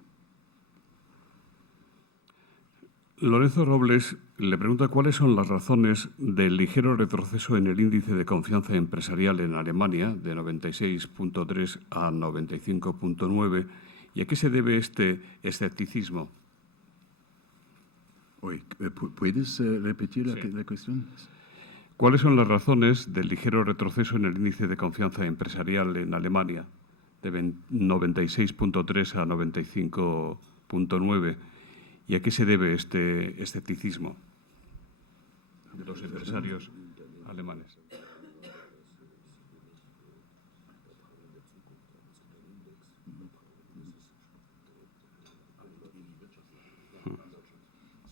Lorenzo Robles le pregunta cuáles son las razones del ligero retroceso en el índice de confianza empresarial en Alemania, de 96.3 a 95.9, y a qué se debe este escepticismo. ¿Puedes repetir la cuestión? ¿Cuáles son las razones del ligero retroceso en el índice de confianza empresarial en Alemania, de 96.3 a 95.9? ¿Y a qué se debe este escepticismo de los empresarios alemanes?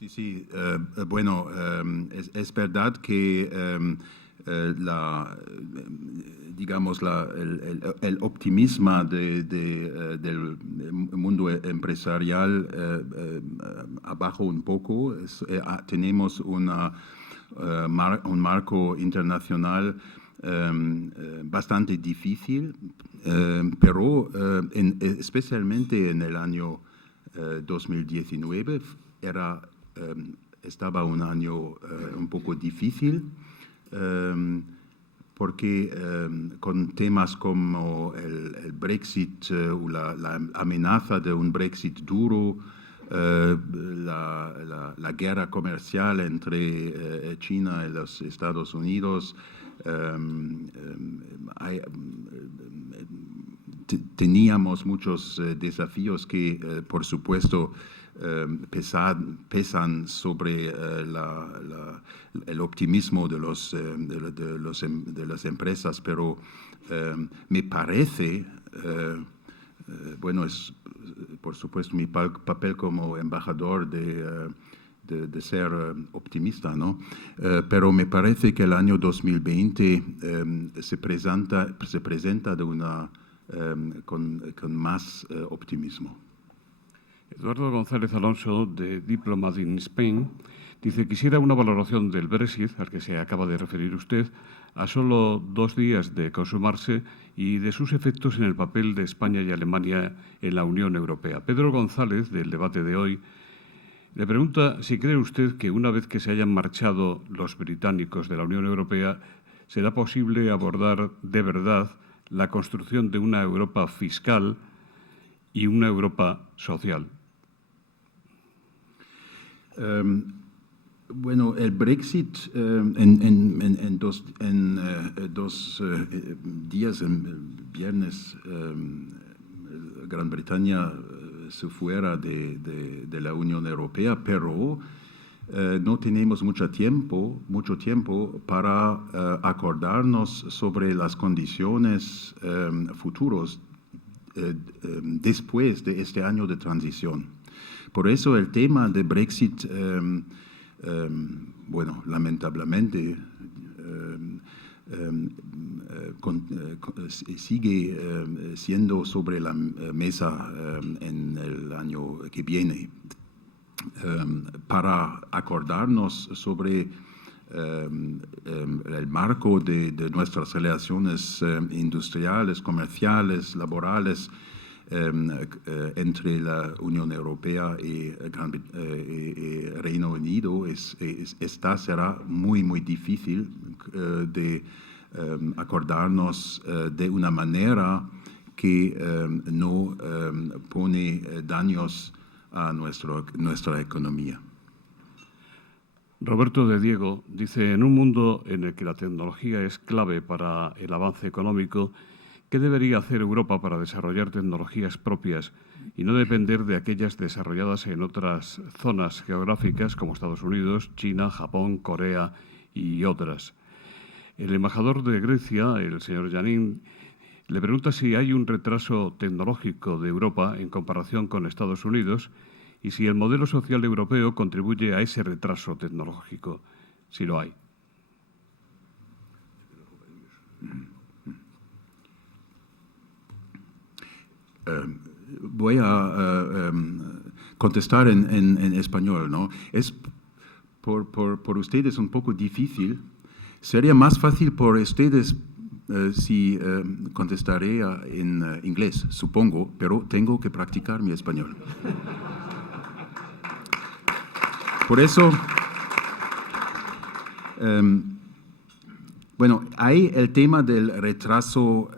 Sí, bueno, es verdad que el optimismo del mundo empresarial abajo un poco. Tenemos un marco internacional bastante difícil, pero especialmente en el año 2019 estaba un año un poco difícil, porque con temas como el Brexit o la amenaza de un Brexit duro, la guerra comercial entre China y los Estados Unidos, teníamos muchos desafíos que, por supuesto, pesan sobre el optimismo de las empresas, pero me parece, bueno, es por supuesto mi papel como embajador de ser optimista, ¿no? Pero me parece que el año 2020 se presenta con más optimismo. Eduardo González Alonso, de Diplomat in Spain, dice: quisiera una valoración del Brexit, al que se acaba de referir usted, a solo 2 días de consumarse, y de sus efectos en el papel de España y Alemania en la Unión Europea. Pedro González, del debate de hoy, le pregunta si cree usted que una vez que se hayan marchado los británicos de la Unión Europea, será posible abordar de verdad la construcción de una Europa fiscal y una Europa social. Bueno, el Brexit en dos días, el viernes, Gran Bretaña se fuera de la Unión Europea, pero no tenemos mucho tiempo para acordarnos sobre las condiciones futuras después de este año de transición. Por eso el tema de Brexit, bueno, lamentablemente sigue siendo sobre la mesa en el año que viene. Para acordarnos sobre el marco de nuestras relaciones industriales, comerciales, laborales, entre la Unión Europea y Reino Unido, esta será muy difícil de acordarnos de una manera que no pone daños a nuestra economía. Roberto de Diego dice: en un mundo en el que la tecnología es clave para el avance económico, ¿qué debería hacer Europa para desarrollar tecnologías propias y no depender de aquellas desarrolladas en otras zonas geográficas como Estados Unidos, China, Japón, Corea y otras? El embajador de Grecia, el señor Yanin, le pregunta si hay un retraso tecnológico de Europa en comparación con Estados Unidos y si el modelo social europeo contribuye a ese retraso tecnológico, si lo hay. Voy a contestar en español, ¿no? Es por ustedes un poco difícil. Sería más fácil por ustedes si contestaré en inglés, supongo, pero tengo que practicar mi español. Por eso, bueno, hay el tema del retraso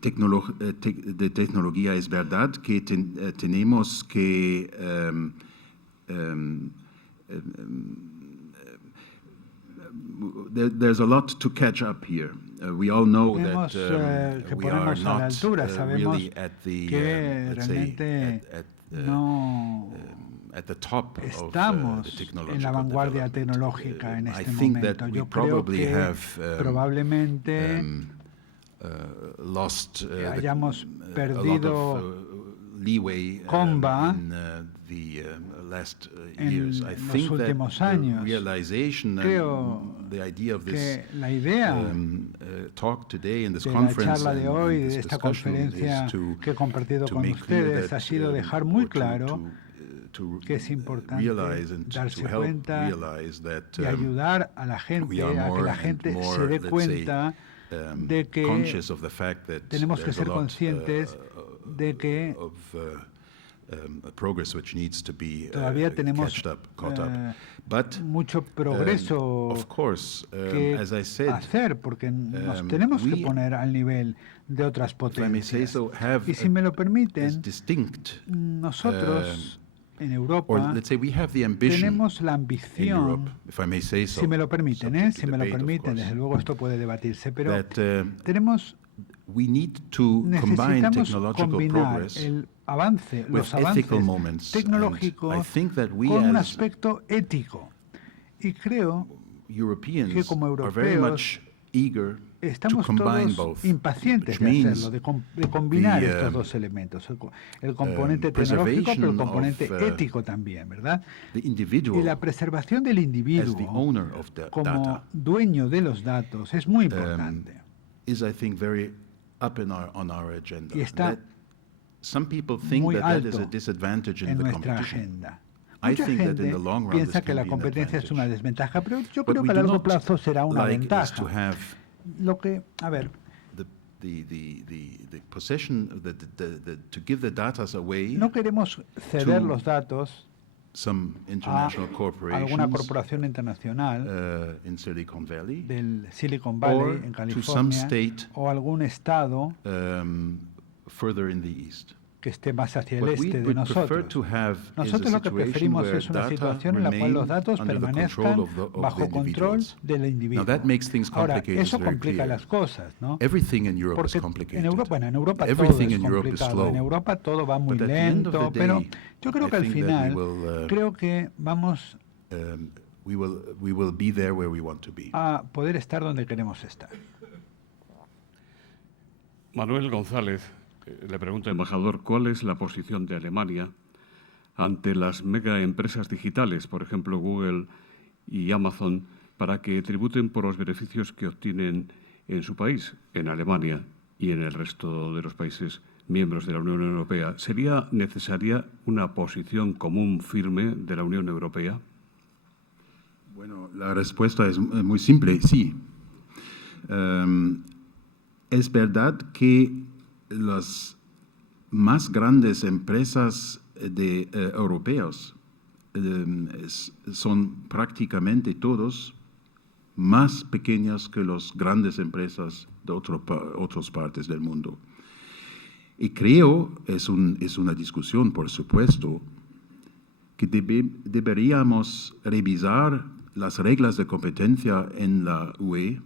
de tecnología. Es verdad que tenemos que there's a lot to catch up here. We all know that we are not really at the let's say at the top of the technological en la vanguardia tecnológica en este I think momento. that we Yo creo probably que have probablemente lost hayamos a lot perdido of leeway comba in the last en years. I los think that últimos the años. realization Creo and the idea of this que la idea talk today in this de la conference charla de hoy, and de this esta discussion conferencia is que he compartido to con make clear ustedes that, ha sido dejar muy or claro to que es importante realize and darse to help cuenta realize that y ayudar a la gente we are a que more la and gente more, se dé let's cuenta say, de que conscious of the fact that tenemos que there's a ser lot, conscientes de que of progress which needs to be todavía tenemos caught up. But mucho progreso of course, que as I said, hacer, porque nos tenemos que poner al nivel de otras if I may say potencias. so, have Y si me lo as permiten, distinct, nosotros en or Europa let's say we have the ambition tenemos la in Europe, ambición, if I may say so, si me lo permiten, subject to si me lo debate, of permiten, course, desde luego esto puede debatirse, pero that tenemos, we need to combine necesitamos technological combinar progress el avance, with los ethical avances moments. And I tecnológicos think that we con un as aspecto ético. Y creo Europeans que como are very europeos much eager to estamos combine todos both, impacientes which de means hacerlo, de combinar the, estos dos elementos, el componente tecnológico, pero el preservation componente of, ético también, ¿verdad? the Y individual la preservación del as the individuo owner of the como data dueño de los datos es muy importante. is, I think, very up on our agenda. Y está That some people think muy that is a alto disadvantage in en the nuestra competition. agenda. I Mucha think that in gente the long run piensa this que can la be an competencia es una advantage. desventaja, pero yo But creo we que a do largo not plazo será una like is to ventaja. have Lo que, a ver, the possession, to give the data away no queremos ceder to los datos some a international alguna corporations corporación internacional in Silicon Valley del Silicon or Valley en to some California state o algún estado further in the east. que esté más hacia el What we este de would prefer nosotros. to have is a Nosotros lo que situation preferimos where es una data situación en la cual los remain datos under the permanezcan control of the bajo control individuals. del individuo. Now that makes things Ahora, complicated, eso it's very complica clear. las cosas, ¿no? Everything in Europe is Porque complicated. en Europa, bueno, en Europa todo Everything es in Europe is complicado, en slow. Europa todo va muy But at the end of lento, the pero day, yo creo I que al think that final, we will, creo que vamos we will be there where we want to be. a poder estar donde queremos estar. Manuel González le pregunta, embajador, ¿cuál es la posición de Alemania ante las mega empresas digitales, por ejemplo Google y Amazon, para que tributen por los beneficios que obtienen en su país, en Alemania y en el resto de los países miembros de la Unión Europea? ¿Sería necesaria una posición común firme de la Unión Europea? Bueno, la respuesta es muy simple, sí. Es verdad que las más grandes empresas europeas son prácticamente todos más pequeñas que las grandes empresas de otras partes del mundo. Y creo, es una discusión, por supuesto, que deberíamos revisar las reglas de competencia en la UE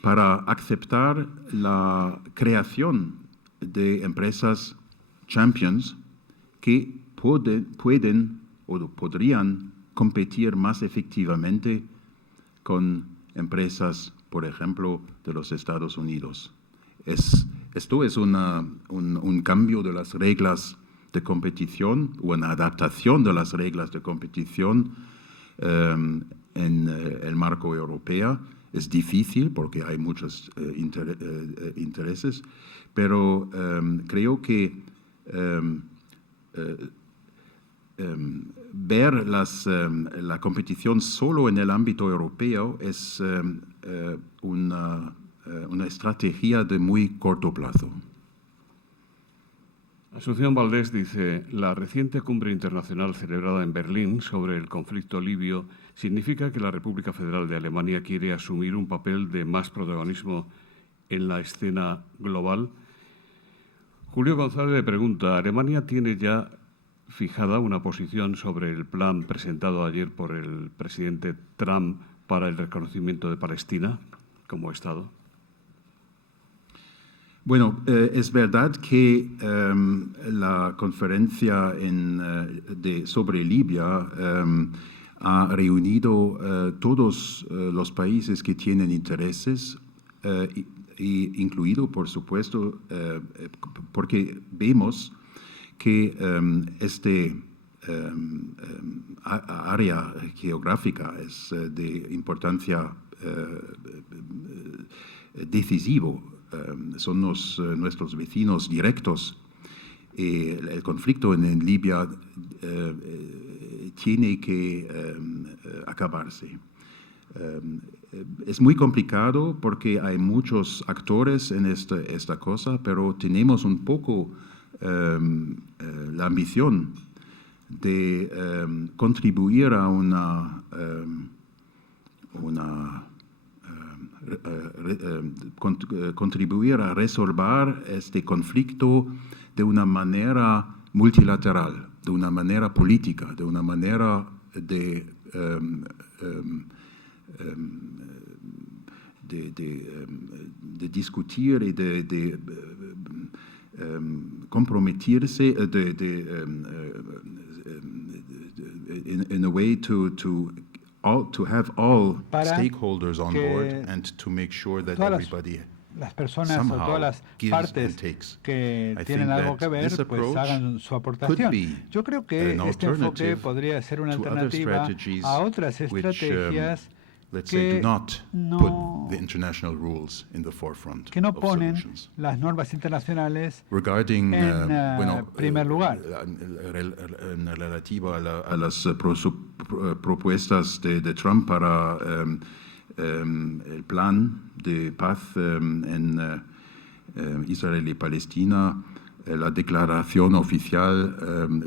para aceptar la creación de empresas champions que pueden o podrían competir más efectivamente con empresas, por ejemplo, de los Estados Unidos. Esto es un cambio de las reglas de competición, una adaptación de las reglas de competición en el marco europeo Es difícil porque hay muchos intereses, pero creo que ver la competición solo en el ámbito europeo es una estrategia de muy corto plazo. Asunción Valdés dice, la reciente cumbre internacional celebrada en Berlín sobre el conflicto libio significa que la República Federal de Alemania quiere asumir un papel de más protagonismo en la escena global. Julio González le pregunta, ¿Alemania tiene ya fijada una posición sobre el plan presentado ayer por el presidente Trump para el reconocimiento de Palestina como Estado? Bueno, es verdad que la conferencia sobre Libia ha reunido todos los países que tienen intereses, incluido, por supuesto, porque vemos que área geográfica es de importancia decisiva. Son nuestros vecinos directos. El conflicto en Libia tiene que acabarse. Es muy complicado porque hay muchos actores en esta cosa, pero tenemos un poco la ambición de contribuir a contribuir a resolver este conflicto de una manera multilateral, de una manera política, de una manera de discutir y de comprometerse in a way to have all stakeholders on board and to make sure that everybody las personas o todas las partes que tienen algo que ver, pues hagan su aportación. Yo creo que este enfoque podría ser una alternativa a otras estrategias que no ponen las normas internacionales en primer lugar. Relativa a las propuestas de Trump para el plan de paz en Israel y Palestina, la declaración oficial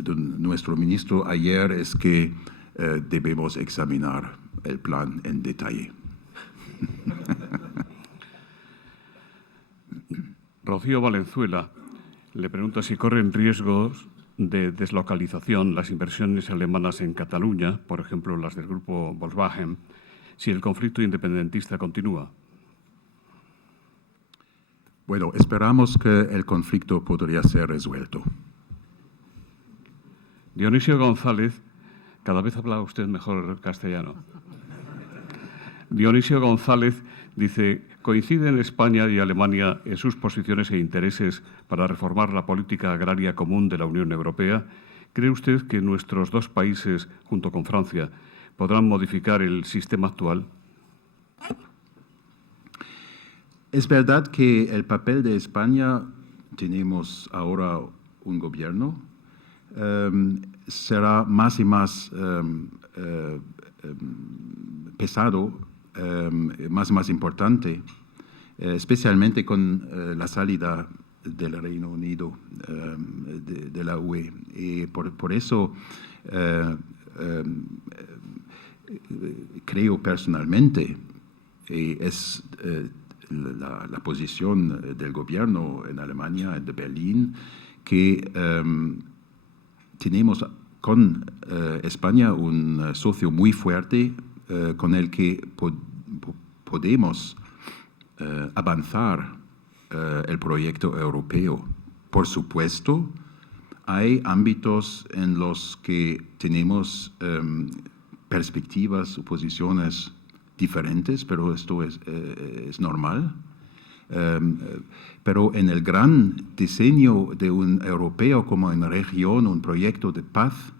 de nuestro ministro ayer es que debemos examinar el plan en detalle. Rocío Valenzuela le pregunta si corren riesgos de deslocalización las inversiones alemanas en Cataluña, por ejemplo las del grupo Volkswagen, si el conflicto independentista continúa. Bueno, esperamos que el conflicto podría ser resuelto. Dionisio González, cada vez habla usted mejor castellano. Dionisio González dice, ¿coinciden España y Alemania en sus posiciones e intereses para reformar la política agraria común de la Unión Europea? ¿Cree usted que nuestros dos países, junto con Francia, podrán modificar el sistema actual? Es verdad que el papel de España, tenemos ahora un gobierno, será más y más pesado, más y más importante, especialmente con la salida del Reino Unido de la UE. Y por eso creo personalmente, es la posición del gobierno en Alemania, de Berlín, que tenemos con España un socio muy fuerte con el que podemos avanzar el proyecto europeo. Por supuesto, hay ámbitos en los que tenemos perspectivas o posiciones diferentes, pero esto es normal. Pero en el gran diseño de un europeo como una región, un proyecto de paz,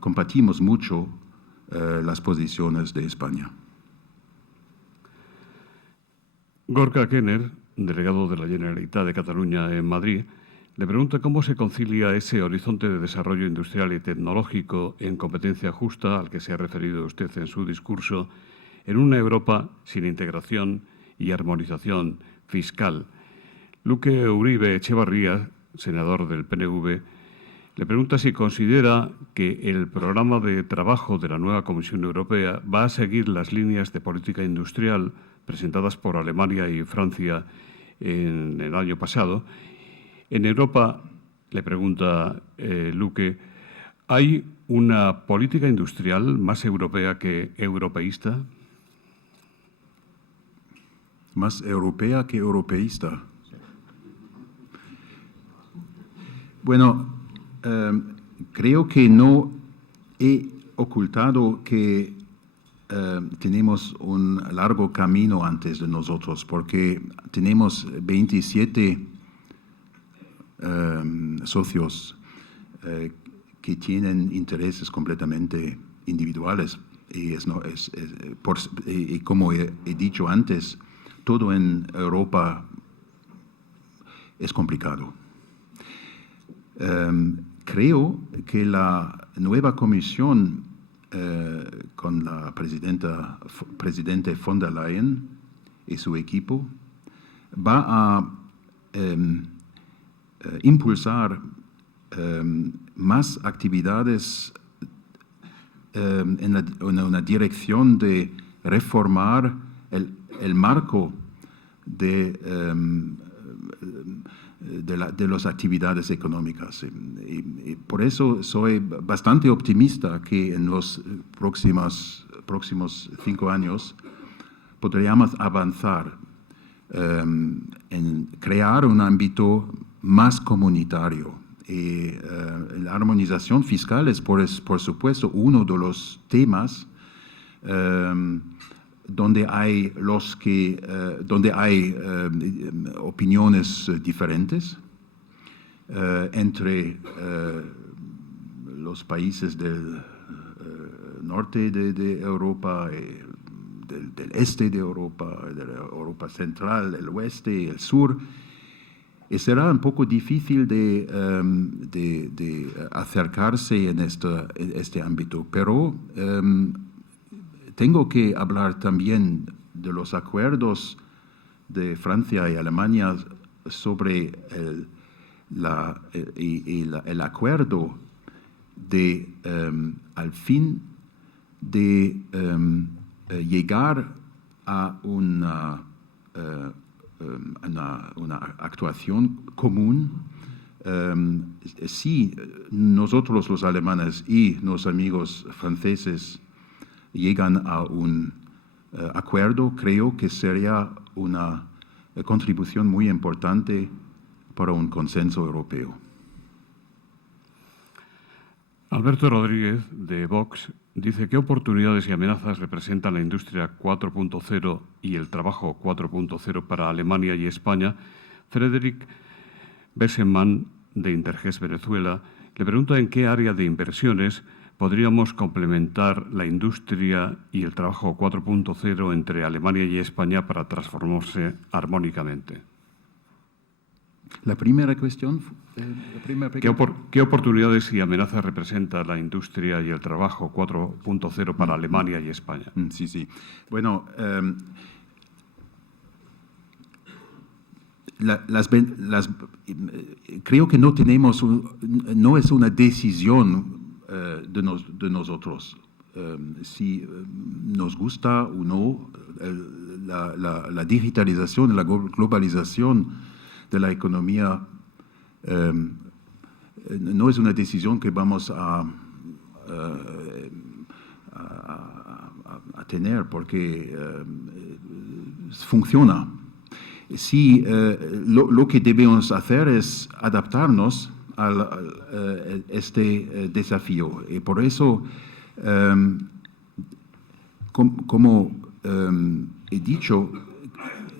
compartimos mucho las posiciones de España. Gorka Kenner, delegado de la Generalitat de Cataluña en Madrid, le pregunta cómo se concilia ese horizonte de desarrollo industrial y tecnológico en competencia justa al que se ha referido usted en su discurso, en una Europa sin integración y armonización fiscal. Luque Uribe Echevarría, senador del PNV, le pregunta si considera que el programa de trabajo de la nueva Comisión Europea va a seguir las líneas de política industrial presentadas por Alemania y Francia en el año pasado. En Europa, le pregunta Luque, ¿hay una política industrial más europea que europeísta? Más europea que europeísta. Bueno, creo que no he ocultado que tenemos un largo camino antes de nosotros, porque tenemos 27 socios que tienen intereses completamente individuales. Y como he dicho antes, todo en Europa es complicado. Creo que la nueva comisión con la presidente von der Leyen y su equipo va a impulsar más actividades en una dirección de reformar el marco de las actividades económicas. Y por eso soy bastante optimista que en los próximos 5 años podríamos avanzar en crear un ámbito más comunitario. Y la armonización fiscal es, por supuesto, uno de los temas donde hay opiniones diferentes entre los países del norte de Europa, del este de Europa, de la Europa central, el oeste, el sur. Y será un poco difícil de acercarse en este ámbito, pero tengo que hablar también de los acuerdos de Francia y Alemania sobre el acuerdo de, al fin, de llegar a una actuación común. Si nosotros los alemanes y los amigos franceses llegan a un acuerdo, creo que sería una contribución muy importante para un consenso europeo. Alberto Rodríguez, de Vox, dice: ¿qué oportunidades y amenazas representan la industria 4.0 y el trabajo 4.0 para Alemania y España? Frederick Bessemann, de Interges Venezuela, le pregunta en qué área de inversiones podríamos complementar la industria y el trabajo 4.0 entre Alemania y España para transformarse armónicamente. La primera cuestión. ¿Qué oportunidades y amenazas representa la industria y el trabajo 4.0 para Alemania y España? Sí. Bueno, creo que no es una decisión de nosotros. Si nos gusta o no la digitalización, la globalización de la economía, no es una decisión que vamos a tener porque funciona. Sí, lo que debemos hacer es adaptarnos a este desafío. Y por eso, como he dicho,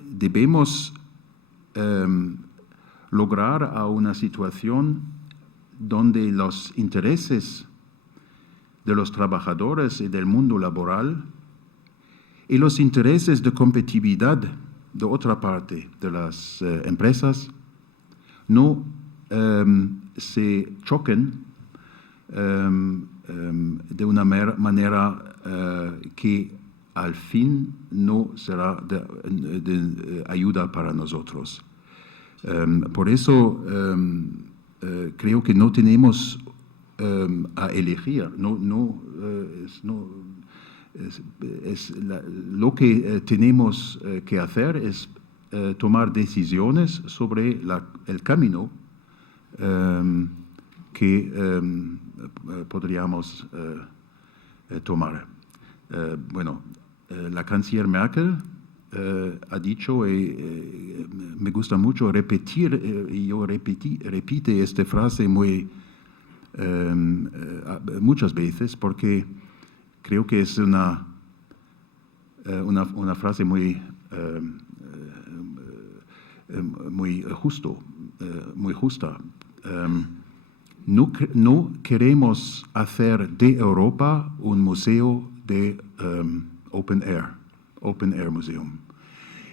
debemos lograr a una situación donde los intereses de los trabajadores y del mundo laboral y los intereses de competitividad de otra parte de las empresas no se choquen de una manera que al fin no será de ayuda para nosotros. Por eso creo que no tenemos a elegir, lo que tenemos que hacer es tomar decisiones sobre el camino que podríamos tomar. La canciller Merkel ha dicho, y me gusta mucho repetir, y yo repite esta frase muchas veces, porque creo que es una frase muy justa. No queremos hacer de Europa un museo de open air museum.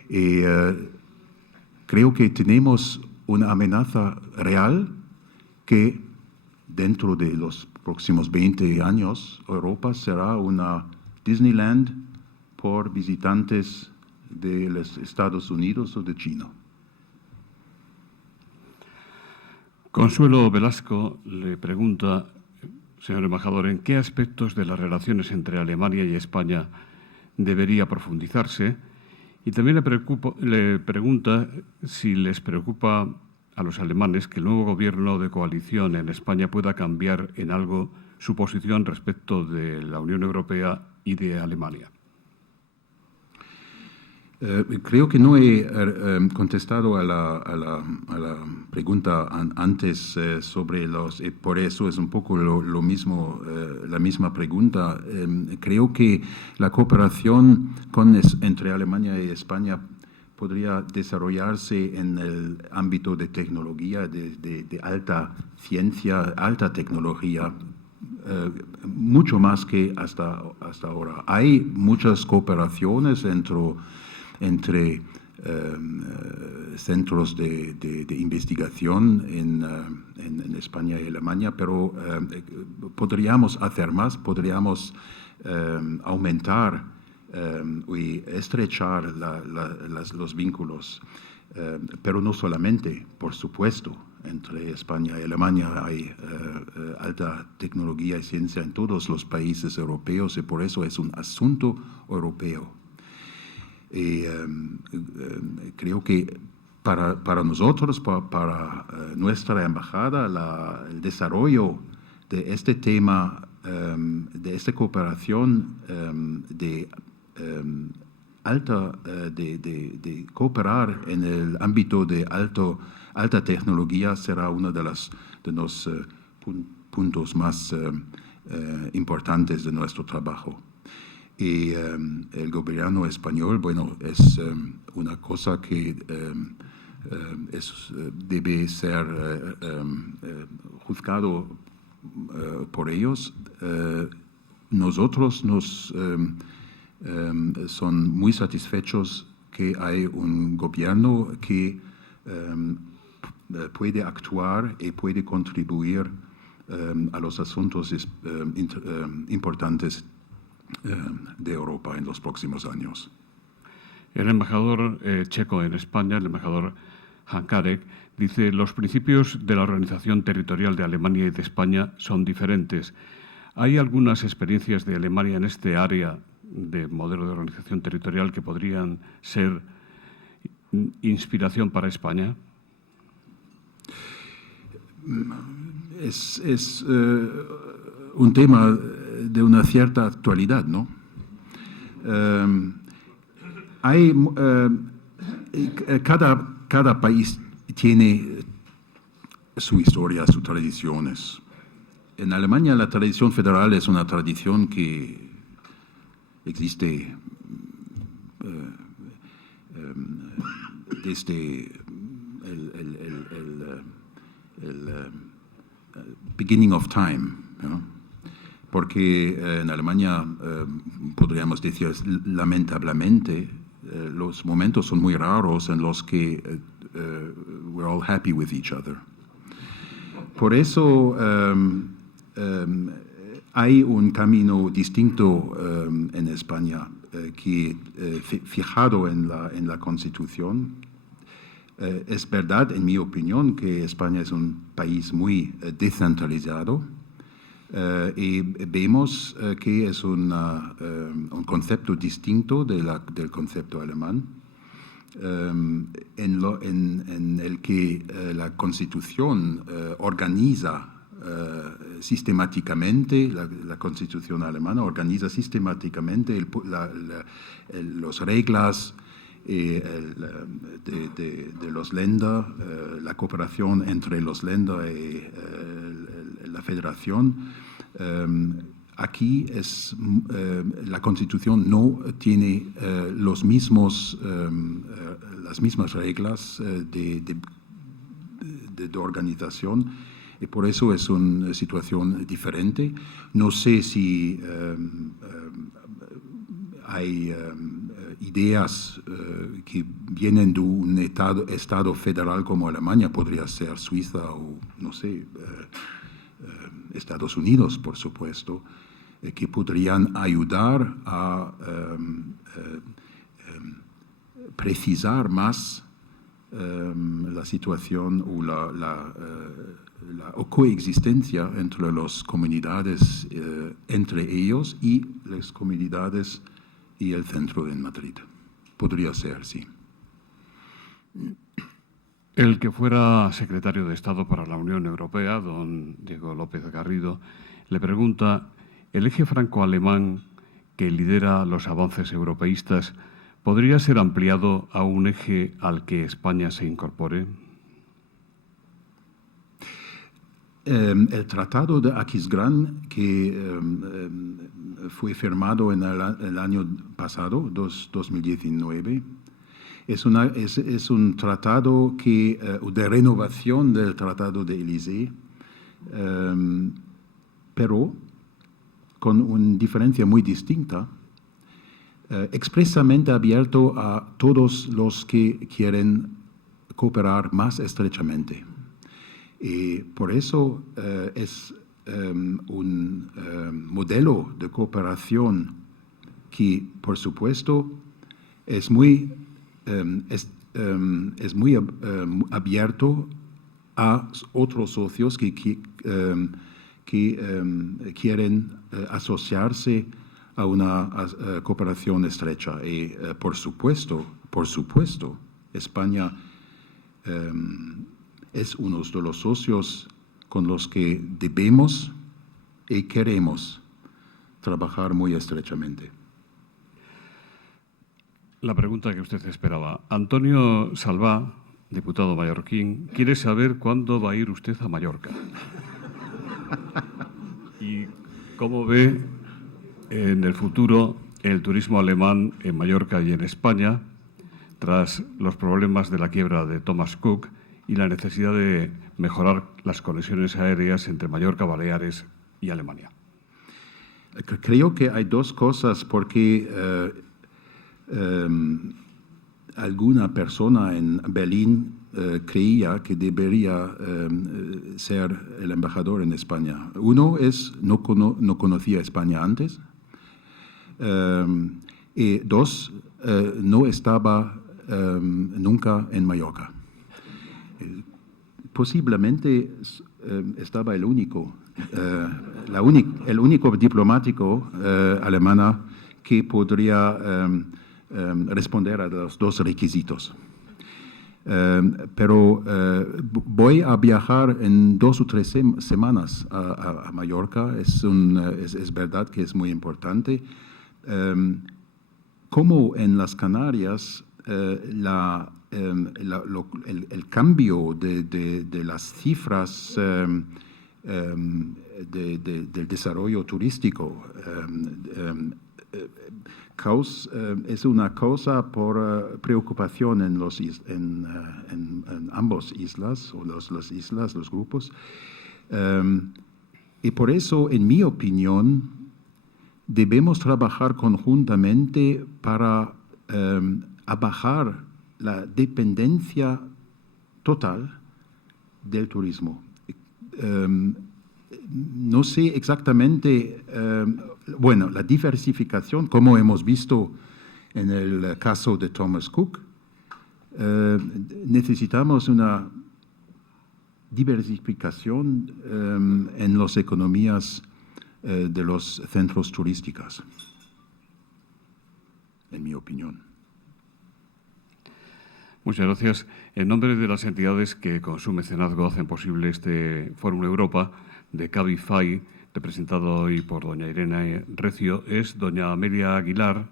Y creo que tenemos una amenaza real que dentro de los próximos 20 años Europa será una Disneyland por visitantes de los Estados Unidos o de China. Consuelo Velasco le pregunta, señor embajador, ¿en qué aspectos de las relaciones entre Alemania y España debería profundizarse? Y también le pregunta si les preocupa a los alemanes que el nuevo gobierno de coalición en España pueda cambiar en algo su posición respecto de la Unión Europea y de Alemania. Creo que no he contestado a la pregunta antes sobre por eso es un poco lo mismo, la misma pregunta. Creo que la cooperación entre Alemania y España podría desarrollarse en el ámbito de tecnología, de alta ciencia, alta tecnología, mucho más que hasta ahora. Hay muchas cooperaciones entre centros de investigación en España y Alemania, pero podríamos hacer más, podríamos aumentar y estrechar los vínculos, pero no solamente, por supuesto, entre España y Alemania hay alta tecnología y ciencia en todos los países europeos y por eso es un asunto europeo. Y creo que para nosotros, para nuestra embajada, el desarrollo de este tema, de esta cooperación de cooperar en el ámbito de alta tecnología será uno de los puntos más importantes de nuestro trabajo. Y el gobierno español, es una cosa que debe ser juzgado por ellos. Nosotros son muy satisfechos que hay un gobierno que puede actuar y puede contribuir a los asuntos importantes de Europa en los próximos años. El embajador checo en España, el embajador Hankarek, dice: los principios de la organización territorial de Alemania y de España son diferentes. ¿Hay algunas experiencias de Alemania en este área de modelo de organización territorial que podrían ser inspiración para España? Es un tema de una cierta actualidad, ¿no? Cada país tiene su historia, sus tradiciones. En Alemania la tradición federal es una tradición que existe desde beginning of time, ¿no? Porque en Alemania podríamos decir lamentablemente los momentos son muy raros en los que we're all happy with each other. Por eso hay un camino distinto en España que fijado en la Constitución. Es verdad, en mi opinión, que España es un país muy descentralizado y vemos que es un concepto distinto del concepto alemán, en el que la Constitución organiza sistemáticamente, la Constitución alemana organiza sistemáticamente las reglas de los Länder, la cooperación entre los Länder y la Federación. Aquí la Constitución no tiene las mismas reglas de organización, y por eso es una situación diferente. No sé si hay ideas que vienen de un estado federal como Alemania, podría ser Suiza o, no sé, Estados Unidos, por supuesto, que podrían ayudar a precisar más la situación o la coexistencia entre las comunidades, entre ellos y las comunidades y el centro de Madrid. Podría ser, sí. El que fuera secretario de Estado para la Unión Europea, don Diego López Garrido, le pregunta: ¿el eje franco-alemán que lidera los avances europeístas podría ser ampliado a un eje al que España se incorpore? El Tratado de Aquisgrán, que fue firmado en el año pasado, 2019, es un tratado de renovación del Tratado de Élysée, pero con una diferencia muy distinta, expresamente abierto a todos los que quieren cooperar más estrechamente. Y por eso es un modelo de cooperación que, por supuesto, es muy abierto a otros socios que quieren asociarse a una cooperación estrecha. Y por supuesto, España es uno de los socios con los que debemos y queremos trabajar muy estrechamente. La pregunta que usted esperaba. Antonio Salvá, diputado mallorquín, quiere saber cuándo va a ir usted a Mallorca. ¿Y cómo ve en el futuro el turismo alemán en Mallorca y en España tras los problemas de la quiebra de Thomas Cook y la necesidad de mejorar las conexiones aéreas entre Mallorca, Baleares y Alemania? Creo que hay dos cosas, porque alguna persona en Berlín creía que debería ser el embajador en España. Uno es, no conocía España antes, y dos, no estaba nunca en Mallorca. Posiblemente estaba el único diplomático alemán que podría responder a los dos requisitos. Pero voy a viajar en 2 o 3 semanas a Mallorca. Es verdad que es muy importante. Como en las Canarias, el cambio de las cifras del desarrollo turístico es una causa por preocupación en ambos islas, o las islas, los grupos. Y por eso, en mi opinión, debemos trabajar conjuntamente para abajar la dependencia total del turismo. No sé exactamente, bueno, la diversificación, como hemos visto en el caso de Thomas Cook, necesitamos una diversificación en las economías de los centros turísticos, en mi opinión. Muchas gracias. En nombre de las entidades que con su mecenazgo hacen posible este Fórum Europa, de Cabify, representado hoy por doña Irene Recio, es doña Amelia Aguilar,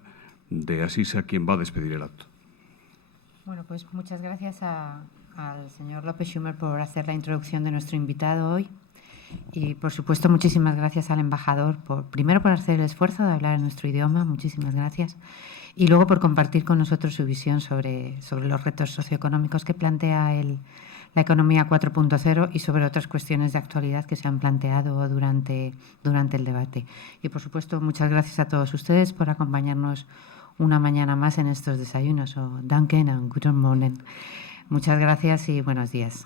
de Asisa, quien va a despedir el acto. Bueno, pues muchas gracias al señor López Schumer por hacer la introducción de nuestro invitado hoy. Y, por supuesto, muchísimas gracias al embajador, primero por hacer el esfuerzo de hablar en nuestro idioma, muchísimas gracias, y luego por compartir con nosotros su visión sobre los retos socioeconómicos que plantea la economía 4.0 y sobre otras cuestiones de actualidad que se han planteado durante el debate. Y, por supuesto, muchas gracias a todos ustedes por acompañarnos una mañana más en estos desayunos. Danke und guten Morgen. Muchas gracias y buenos días.